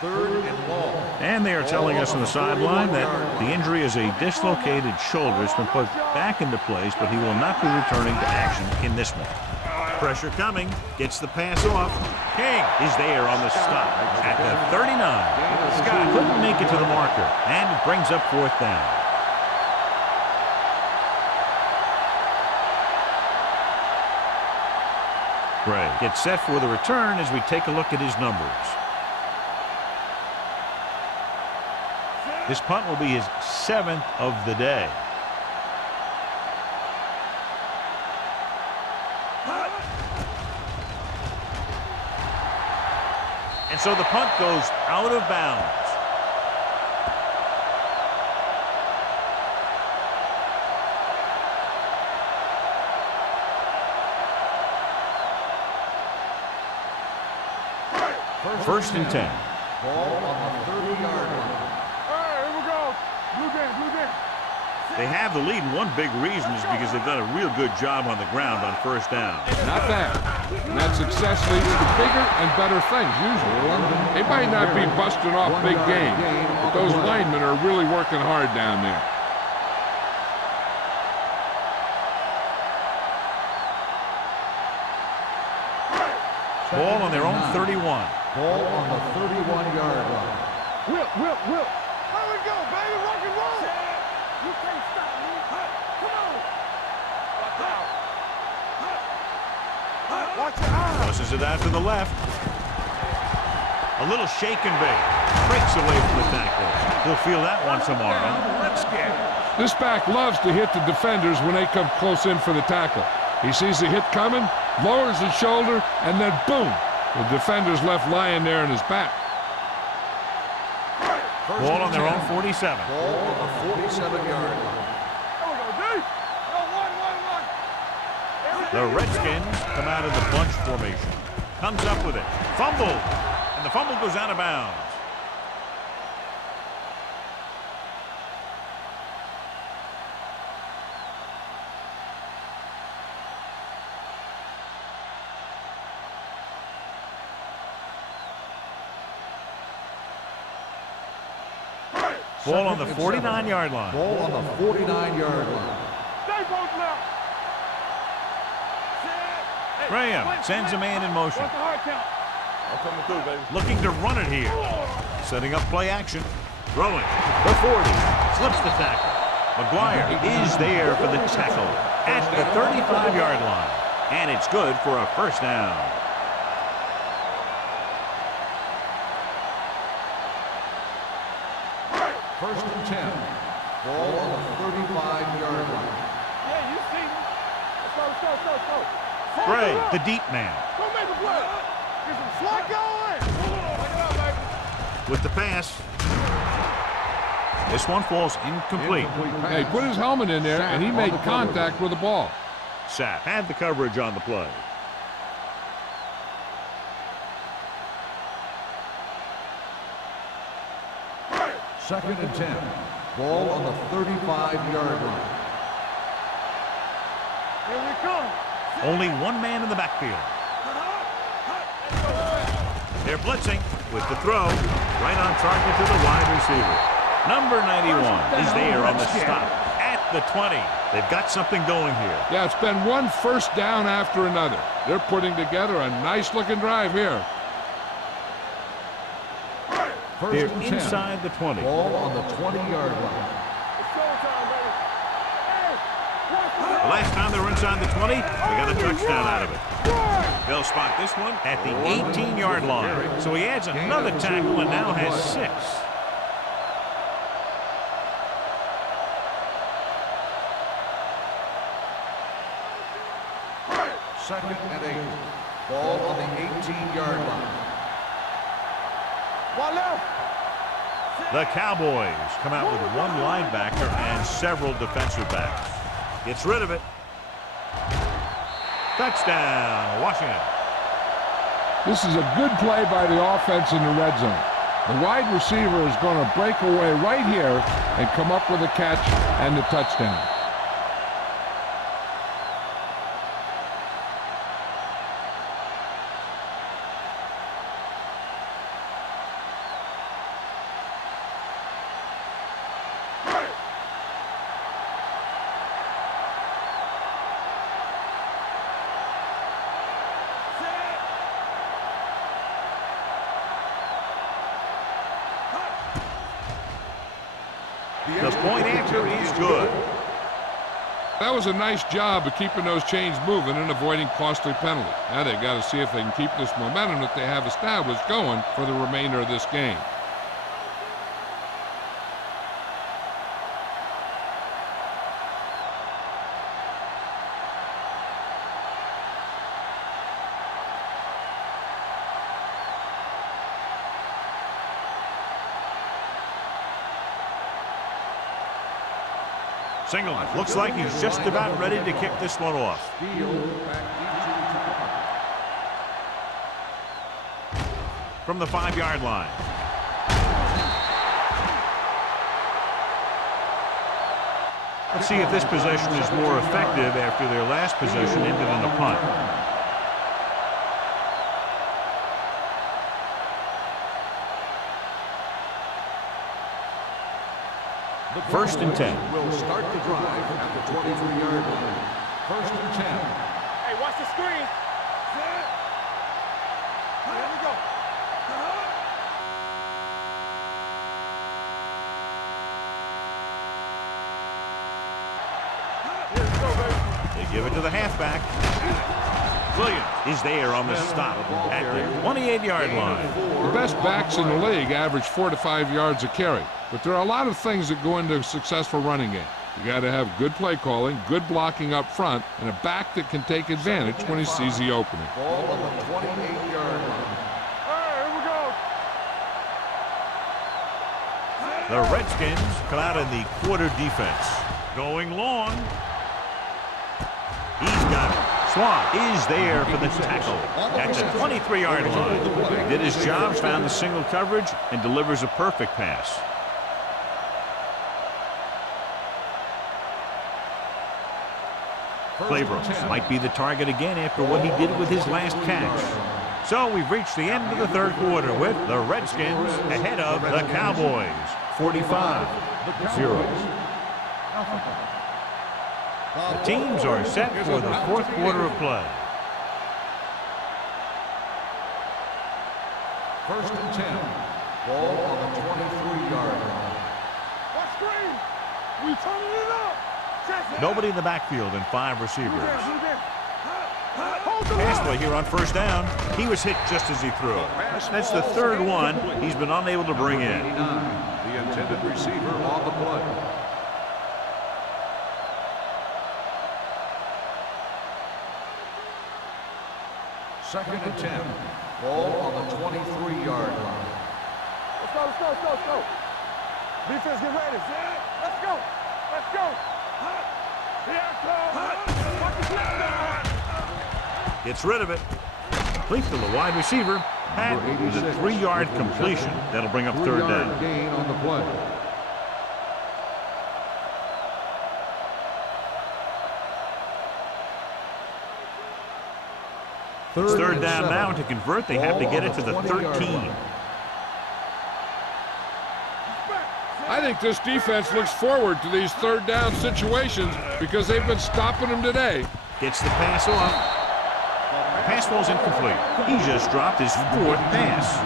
Third and long. And they are telling us on the sideline that the injury is a dislocated shoulder. It's been put back into place, but he will not be returning to action in this one. Pressure coming, gets the pass off. King is there on the stop at the 39. Scott couldn't make it to the marker, and it brings up fourth down. Gray gets set for the return as we take a look at his numbers. This punt will be his 7th of the day. And so the punt goes out of bounds. First and 10. Ball on the 30-yard line. They have the lead, and one big reason is because they've done a real good job on the ground on first down. Not bad. And that success leads to bigger and better things, usually. They might not be busting off big games, but those linemen are really working hard down there. Ball on their own 31. Ball on the 31-yard line. Whip. There we go, baby. Rock and roll. You can't stop me. Come on. Watch your eyes. Tosses it out to the left. A little shake and bake. Breaks away from the tackle. He'll feel that one tomorrow. Let's get it. This back loves to hit the defenders when they come close in for the tackle. He sees the hit coming, lowers his shoulder, and then boom, the defender's left lying there in his back. Ball on their own 47. Ball on the 47-yard line. The Redskins come out of the bunch formation. Comes up with it. Fumble. And the fumble goes out of bounds. Ball on the 49-yard line. Ball on the 49-yard line. Stay both left. Graham sends a man in motion. What's the hard count? I'm coming through, baby. Looking to run it here. Setting up play action. Throwing. The 40. Slips the tackle. McGuire is there for the tackle at the 35-yard line. And it's good for a first down. First and 10. Ball on the 35-yard line. Yeah, you see me. Let's go. Gray, the deep man. Go make a play. Get some slack going. Take it out, baby. With the pass. This one falls incomplete. Hey, he put his helmet in there, and he made contact with the ball. Sapp had the coverage on the play. Second and 10. Ball on the 35-yard line. Here we come. Only one man in the backfield. They're blitzing with the throw. Right on target to the wide receiver. Number 91 is there on the stop at the 20. They've got something going here. Yeah, it's been one first down after another. They're putting together a nice-looking drive here. They're inside the 20. Ball on the 20-yard line. It's showtime, baby. Hey, watch The last time they were inside the 20, they got a touchdown out of it. They'll spot this one at the 18-yard line. So he adds another tackle and now has 6. Second and 8. Ball on the 18-yard line. One left. The Cowboys come out with one linebacker and several defensive backs. Gets rid of it. Touchdown, Washington. This is a good play by the offense in the red zone. The wide receiver is going to break away right here and come up with a catch and the touchdown. The point after is good. That was a nice job of keeping those chains moving and avoiding costly penalties. Now they've got to see if they can keep this momentum that they have established going for the remainder of this game. Single. Looks like he's just about ready to kick this one off. From the 5-yard line. Let's see if this possession is more effective after their last possession ended in a punt. First and 10. Will start the drive at the 23-yard line. First and 10. Hey, watch the screen. Here we go. Here we go, baby. They give it to the halfback. Williams is there on the stop at the 28-yard line. The best backs in the league average 4 to 5 yards a carry. But there are a lot of things that go into a successful running game. You got to have good play calling, good blocking up front, and a back that can take advantage when he sees the opening. Ball on the 28-yard line. Hey, here we go. The Redskins come out in the quarter defense. Going long. He's got it. Swan is there for the tackle at the 23-yard line. Did his job, found the single coverage, and delivers a perfect pass. Claybrook might be the target again after what he did with his last catch. So we've reached the end of the third quarter with the Redskins ahead of the Cowboys, 45-0. The teams are set for the fourth quarter of play. First and 10. Ball on the 23-yard line. Watch screen. We turning it up. Check it. Nobody in the backfield and 5 receivers. Hold the Pass line. play here on first down. He was hit just as he threw. That's the third one he's been unable to bring in. The intended receiver on the play. Second and 10. Ball on the 23-yard line. Let's go. Defense, get ready. Let's go. Let's go. Here I come. Watch the left now. Gets rid of it. Complete to the wide receiver. Pat with a 3-yard completion. That'll bring up third down. 3-yard gain on the play. It's third down 7. now. To convert, they have to get it to the 13. I think this defense looks forward to these third down situations because they've been stopping them today. Gets the pass off. The pass falls incomplete. He just dropped his 4th pass.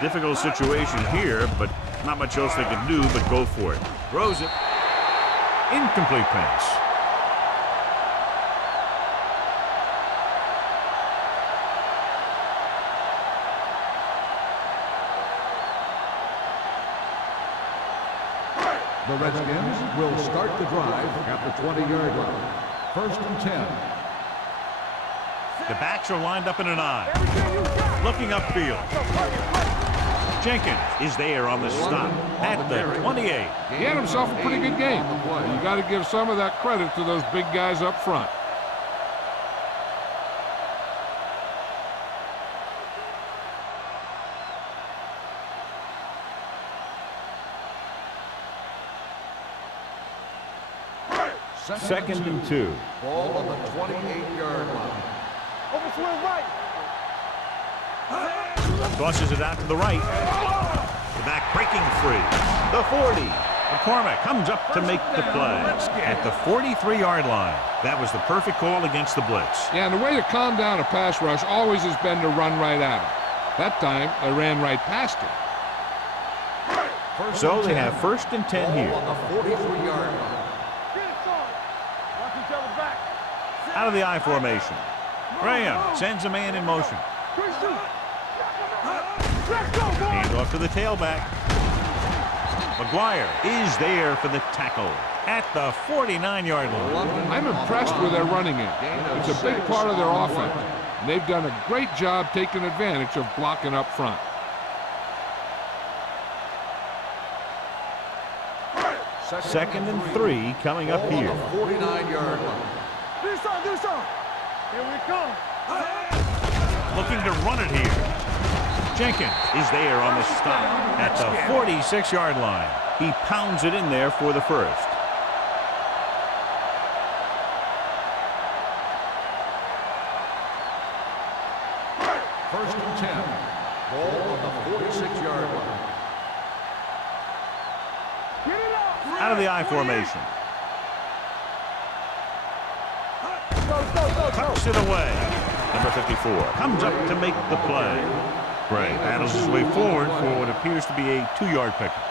Difficult situation here, but not much else they can do but go for it. Throws it. Incomplete pass. The Redskins will start the drive at the 20-yard line. 1st and 10. The backs are lined up in an I. Looking upfield. Jenkins is there on the stop at the 28. He had himself a pretty good game. You got to give some of that credit to those big guys up front. Second and 2. Ball on the 28-yard line. Over to the right. Tosses it out to the right. The back breaking free. The 40. McCormick comes up to make the play at the 43-yard line. That was the perfect call against the blitz. Yeah, and the way to calm down a pass rush always has been to run right at him. That time, they ran right past him. So they have 1st and 10 here. On the 43-yard line. Watch each other back. Out of the I formation. Graham sends a man in motion. Let's go, boy. Hand off to the tailback. McGuire is there for the tackle at the 49-yard line. I'm impressed with their running game. It's a big part of their offense. And they've done a great job taking advantage of blocking up front. Second and 3 coming up here. 49-yard line. Do some. Here we come. Looking to run it here. Jenkins is there on the stop at the 46-yard line. He pounds it in there for the first. First and 10. Ball on the 46-yard line. Get it up. Out of the I formation. Tucks it away. Number 54 comes up to make the play. Gray battles his way forward for what appears to be a 2-yard pickup.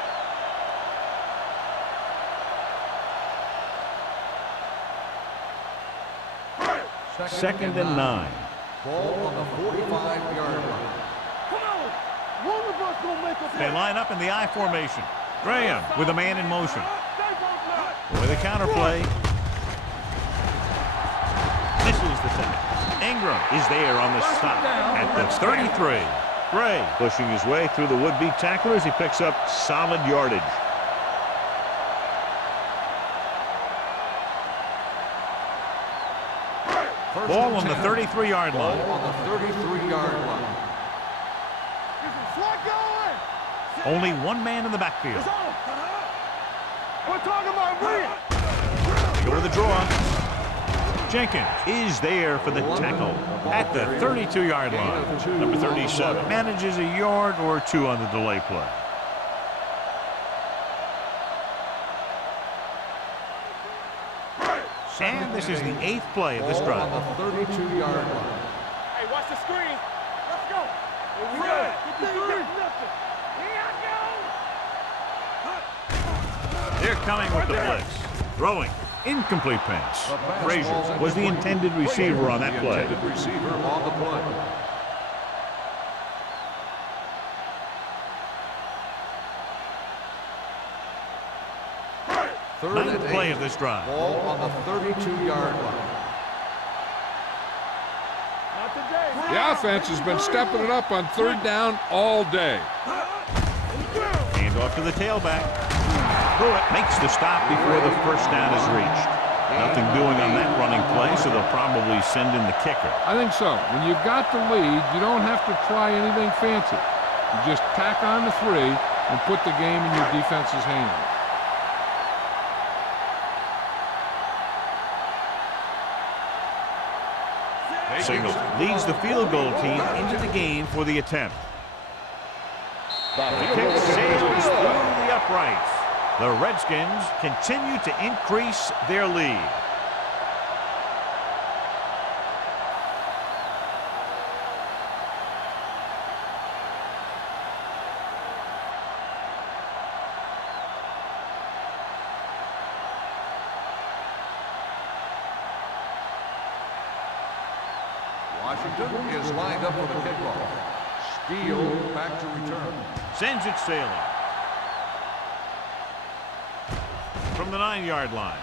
Second and 9. Ball on the 45-yard line. Come on. One of us gonna make a They play. line up in the I formation. Graham with a man in motion. Stay both left. With a counterplay. Misses the tackle. Ingram is there on the stop at the 33. Gray pushing his way through the would-be tackler as he picks up solid yardage. Ball on the 33-yard line. Ball on the 33-yard line. Slot going. Only one man in the backfield. It's on. We're talking about win. Go to the draw. Jenkins is there for the tackle at the 32-yard line. Number 37 manages a yard or 2 on the delay play. And this is the 8th play of this drive. On the 32-yard line. Hey, watch the screen. Let's go. Here we go. Get the three. Here I go. They're coming with the blitz. Throwing. Incomplete pass. Frazier was the intended receiver on that play. Intended receiver on the play. Third Ninth and play 8. of this drive. Ball on the 32-yard line. Not today. The offense has been stepping it up on third down all day. Hand off to the tailback. Pruitt makes the stop before the first down is reached. Nothing doing on that running play, so they'll probably send in the kicker. I think so. When you've got the lead, you don't have to try anything fancy. You just tack on the 3 and put the game in your defense's hands. Signal leads the field goal team into the game for the attempt. The kick sails through the uprights. The Redskins continue to increase their lead. Washington is lined up for the kickoff. Steele back to return. Sends it sailing. From the 9-yard line.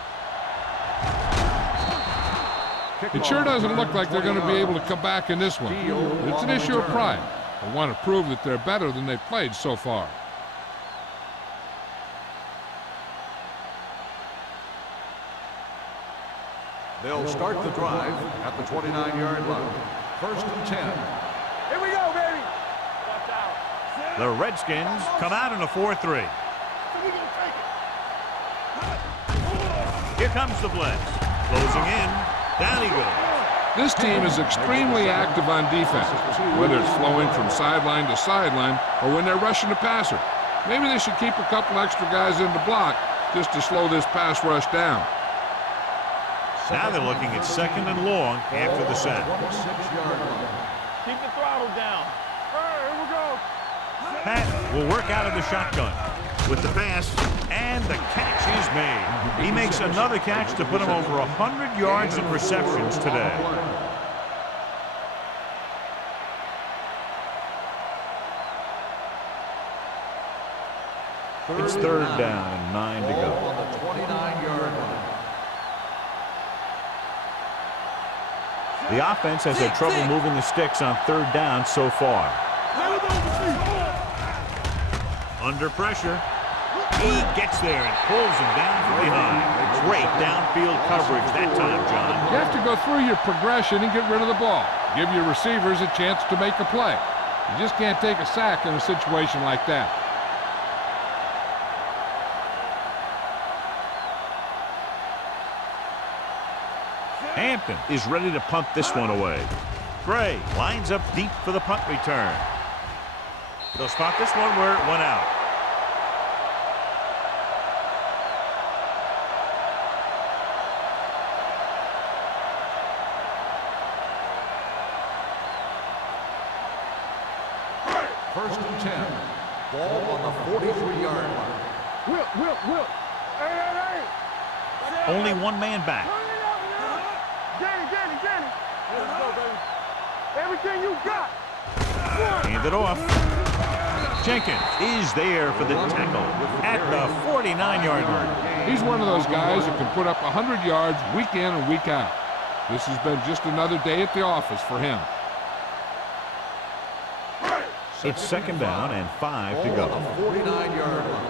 It sure doesn't look like they're going to be able to come back in this one. It's an issue of pride. They want to prove that they're better than they've played so far. They'll start the drive at the 29-yard line. First and 10. Here we go, baby. Watch out. The Redskins come out in a 4-3. Here comes the blitz. Closing in. Down he goes. This team is extremely active on defense, whether it's flowing from sideline to sideline or when they're rushing the passer. Maybe they should keep a couple extra guys in the block just to slow this pass rush down. Now they're looking at 2nd and long after the sack. 26-yard line. Keep the throttle down. Here we go. Pat will work out of the shotgun with the pass, and the catch is made. He makes another catch to put him over 100 yards in receptions today. It's 3rd down and 9 to go. On the 29-yard line. The offense has had trouble moving the sticks on 3rd down so far. Under pressure. He gets there and pulls him down from behind. Great downfield coverage that time, John. You have to go through your progression and get rid of the ball. Give your receivers a chance to make a play. You just can't take a sack in a situation like that. Hampton is ready to punt this one away. Gray lines up deep for the punt return. They'll spot this one where it went out. First and 10. Ball on the 43-yard line. Whip. Hey. Only one man back. Danny. Let's go, baby. Everything you got. Hand it off. Jenkins is there for the tackle at the 49-yard line. He's one of those guys that can put up 100 yards week in and week out. This has been just another day at the office for him. It's 2nd down and 5 to go. Ball on the 49-yard line.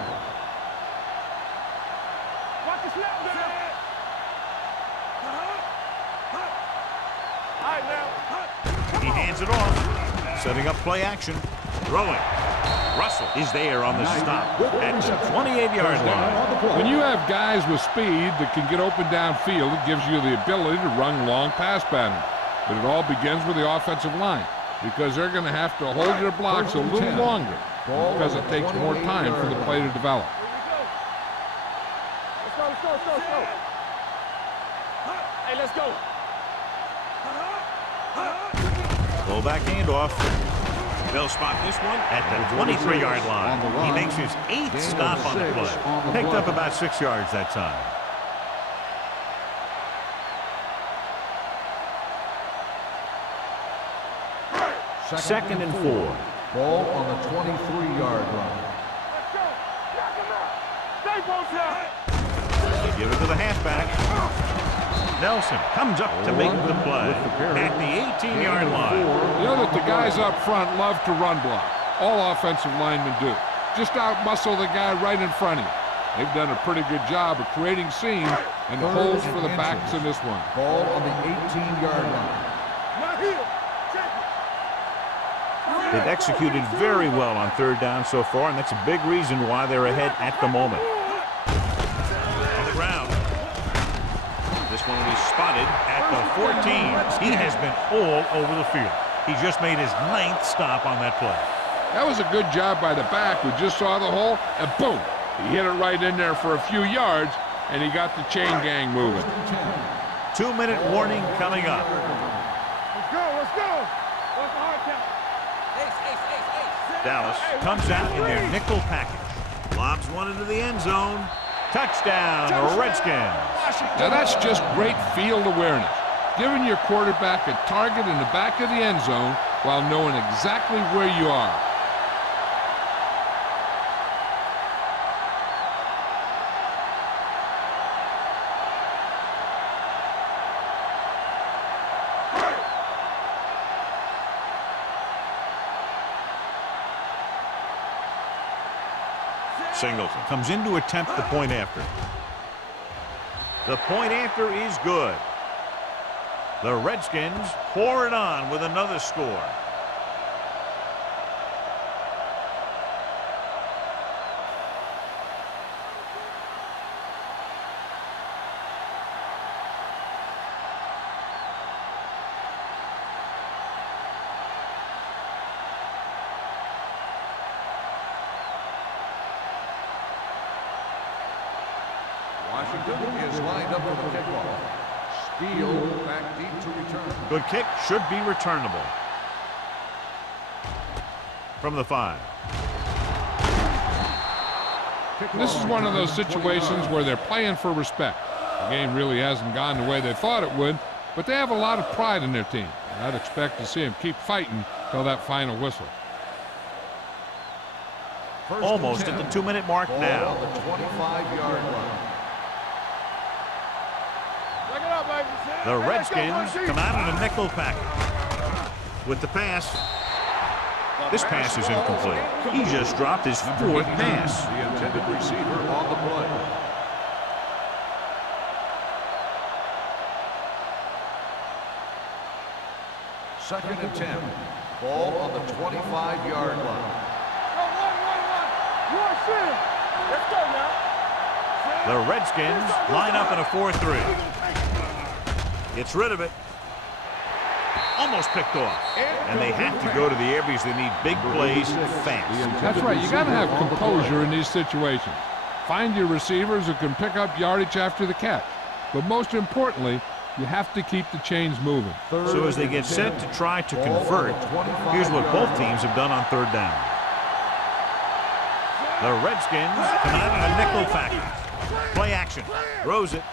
Watch the snap, man. All right, now. He hands it off. Setting up play action. Throwing. Russell is there on the stop at the 28-yard line. When you have guys with speed that can get open downfield, it gives you the ability to run long pass patterns. But it all begins with the offensive line, because they're going to have to hold their blocks a little longer because it takes more time for the play to develop. Let's go. Hey, let's go. Fullback handoff. They'll spot this one at the 23-yard line. He makes his 8th stop on the play. Picked up about 6 yards that time. Second and 4. Ball on the 23-yard line. Let's go. Knock him out. Stay both sides. give it to the halfback. Nelson comes up to make the play at the 18-yard line. You know that the guys up front love to run block. All offensive linemen do. Just out-muscle the guy right in front of you. They've done a pretty good job of creating seams and the holes for the backs in this one. Ball on the 18-yard line. Not here. Check it. They've executed very well on third down so far, and that's a big reason why they're ahead at the moment. On the ground. This one will be spotted at the 14. He has been all over the field. He just made his 9th stop on that play. That was a good job by the back who just saw the hole, and boom! He hit it right in there for a few yards, and he got the chain gang moving. 2-minute warning coming up. Let's go. Let's go. What's the hard count? Dallas comes out in their nickel package. Lobs one into the end zone. Touchdown, Redskins. Now that's just great field awareness. Giving your quarterback a target in the back of the end zone while knowing exactly where you are. Singleton comes in to attempt the point after. The point after is good. The Redskins pour it on with another score. Washington is lined up for the kickoff. Steele back deep to return. Good kick, should be returnable. From the 5. This is one of those situations where they're playing for respect. The game really hasn't gone the way they thought it would, but they have a lot of pride in their team. I'd expect to see them keep fighting till that final whistle. Almost at the 2-minute mark now. On the 25-yard line. The Redskins come out in a nickel package. With the pass. This pass is incomplete. He just dropped his 4th pass. The intended receiver on the play. Second and 10. Ball on the 25-yard line. Let's go now. The Redskins line up in a 4-3. Gets rid of it. Almost picked off. And they have to go to the air because they need big plays fast. That's right. You got to have composure in these situations. Find your receivers who can pick up yardage after the catch. But most importantly, you have to keep the chains moving. So as they get set to try to convert, here's what both teams have done on third down. The Redskins come out in a nickel package. Play action. Throws it.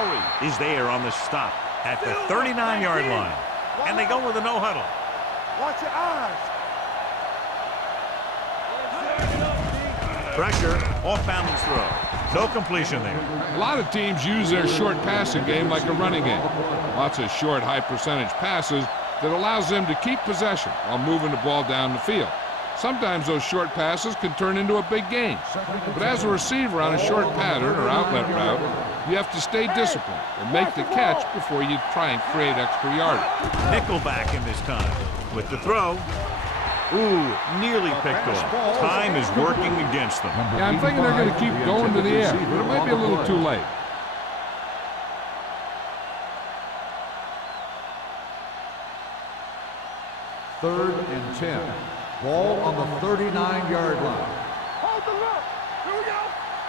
Lowry is there on the stop at the 39-yard line. And they go with a no-huddle. Watch your eyes. Pressure, off-balance throw. No completion there. A lot of teams use their short passing game like a running game. Lots of short, high-percentage passes that allows them to keep possession while moving the ball down the field. Sometimes those short passes can turn into a big game. But as a receiver on a short pattern or outlet route, you have to stay disciplined and make the catch before you try and create extra yardage. Nickelback in this time with the throw. Ooh, nearly picked off. Time is working against them. Yeah, I'm thinking they're going to keep going to the air, but it might be a little too late. Third and 10. Ball on the 39-yard line. Hold the look. Here we go.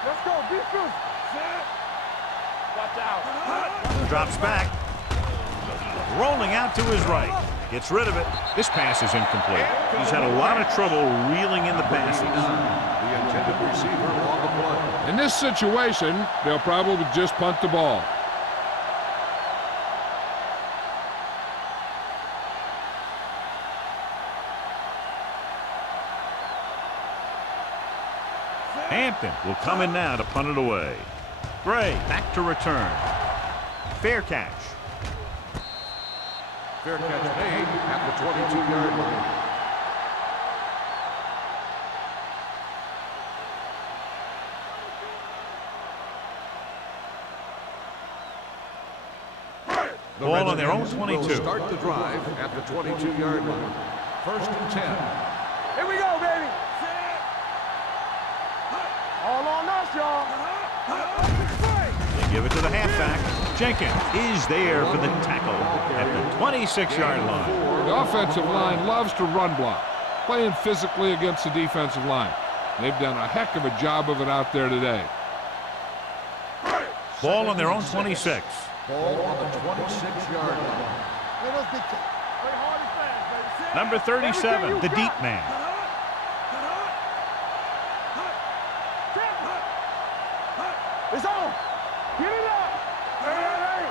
Let's go. Defense. Set. Watch out. Drops back. Rolling out to his right. Gets rid of it. This pass is incomplete. He's had a lot of trouble reeling in the passes. The intended receiver on the play. In this situation, they'll probably just punt the ball. Hampton will come in now to punt it away. Gray back to return. Fair catch. Fair catch made at the 22-yard line. The Ball on their own Redskins 22. will start the drive at the 22-yard line. First and 10. Here we go, baby. All on us, y'all. They give it to the halfback. Jenkins is there for the tackle at the 26-yard line. The offensive line loves to run block, playing physically against the defensive line. They've done a heck of a job of it out there today. Ball on their own 26. Ball on the 26-yard line. Play hard and fast, baby. Number 37, the deep man. It's on. Get it up. Hey.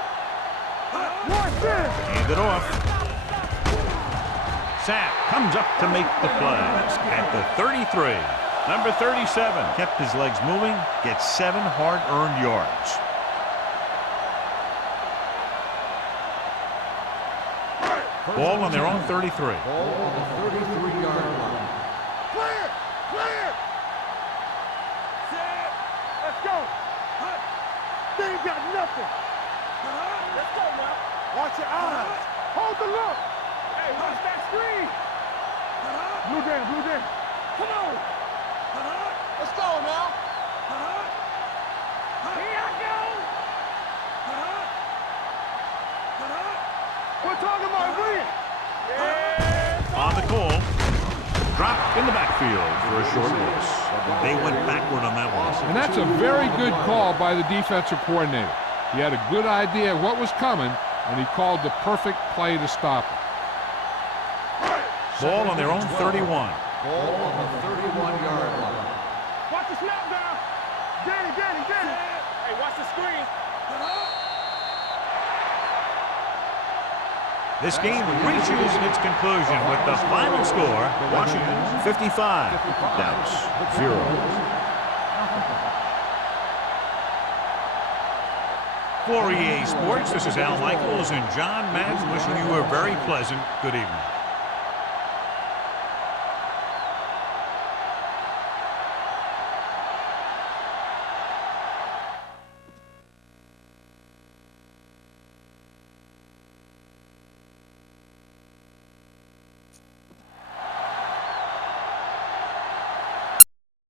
Watch this. Hand it off. Sapp comes up to make the play at the 33. Number 37 kept his legs moving, gets 7 hard-earned yards. Ball on their own 33. Ball on the 33-yard line. Clear. Let's go. They ain't got nothing. Let's go now. Watch your eyes. Hold the look. Hey, watch that screen. Blue down. Come on. Let's go now. Here I go. We're talking about win. On the call. Dropped in the backfield for a short loss. They went backward on that one. And that's a very good call by the defensive coordinator. He had a good idea of what was coming, and he called the perfect play to stop it. Ball on their own 31. Ball on the 31-yard line. Watch the snap down. Get it. Hey, watch the screen. This game reaches its conclusion with the final score, Washington 55, Dallas 0. For EA Sports, this is Al Michaels and John Madden wishing you a very pleasant good evening.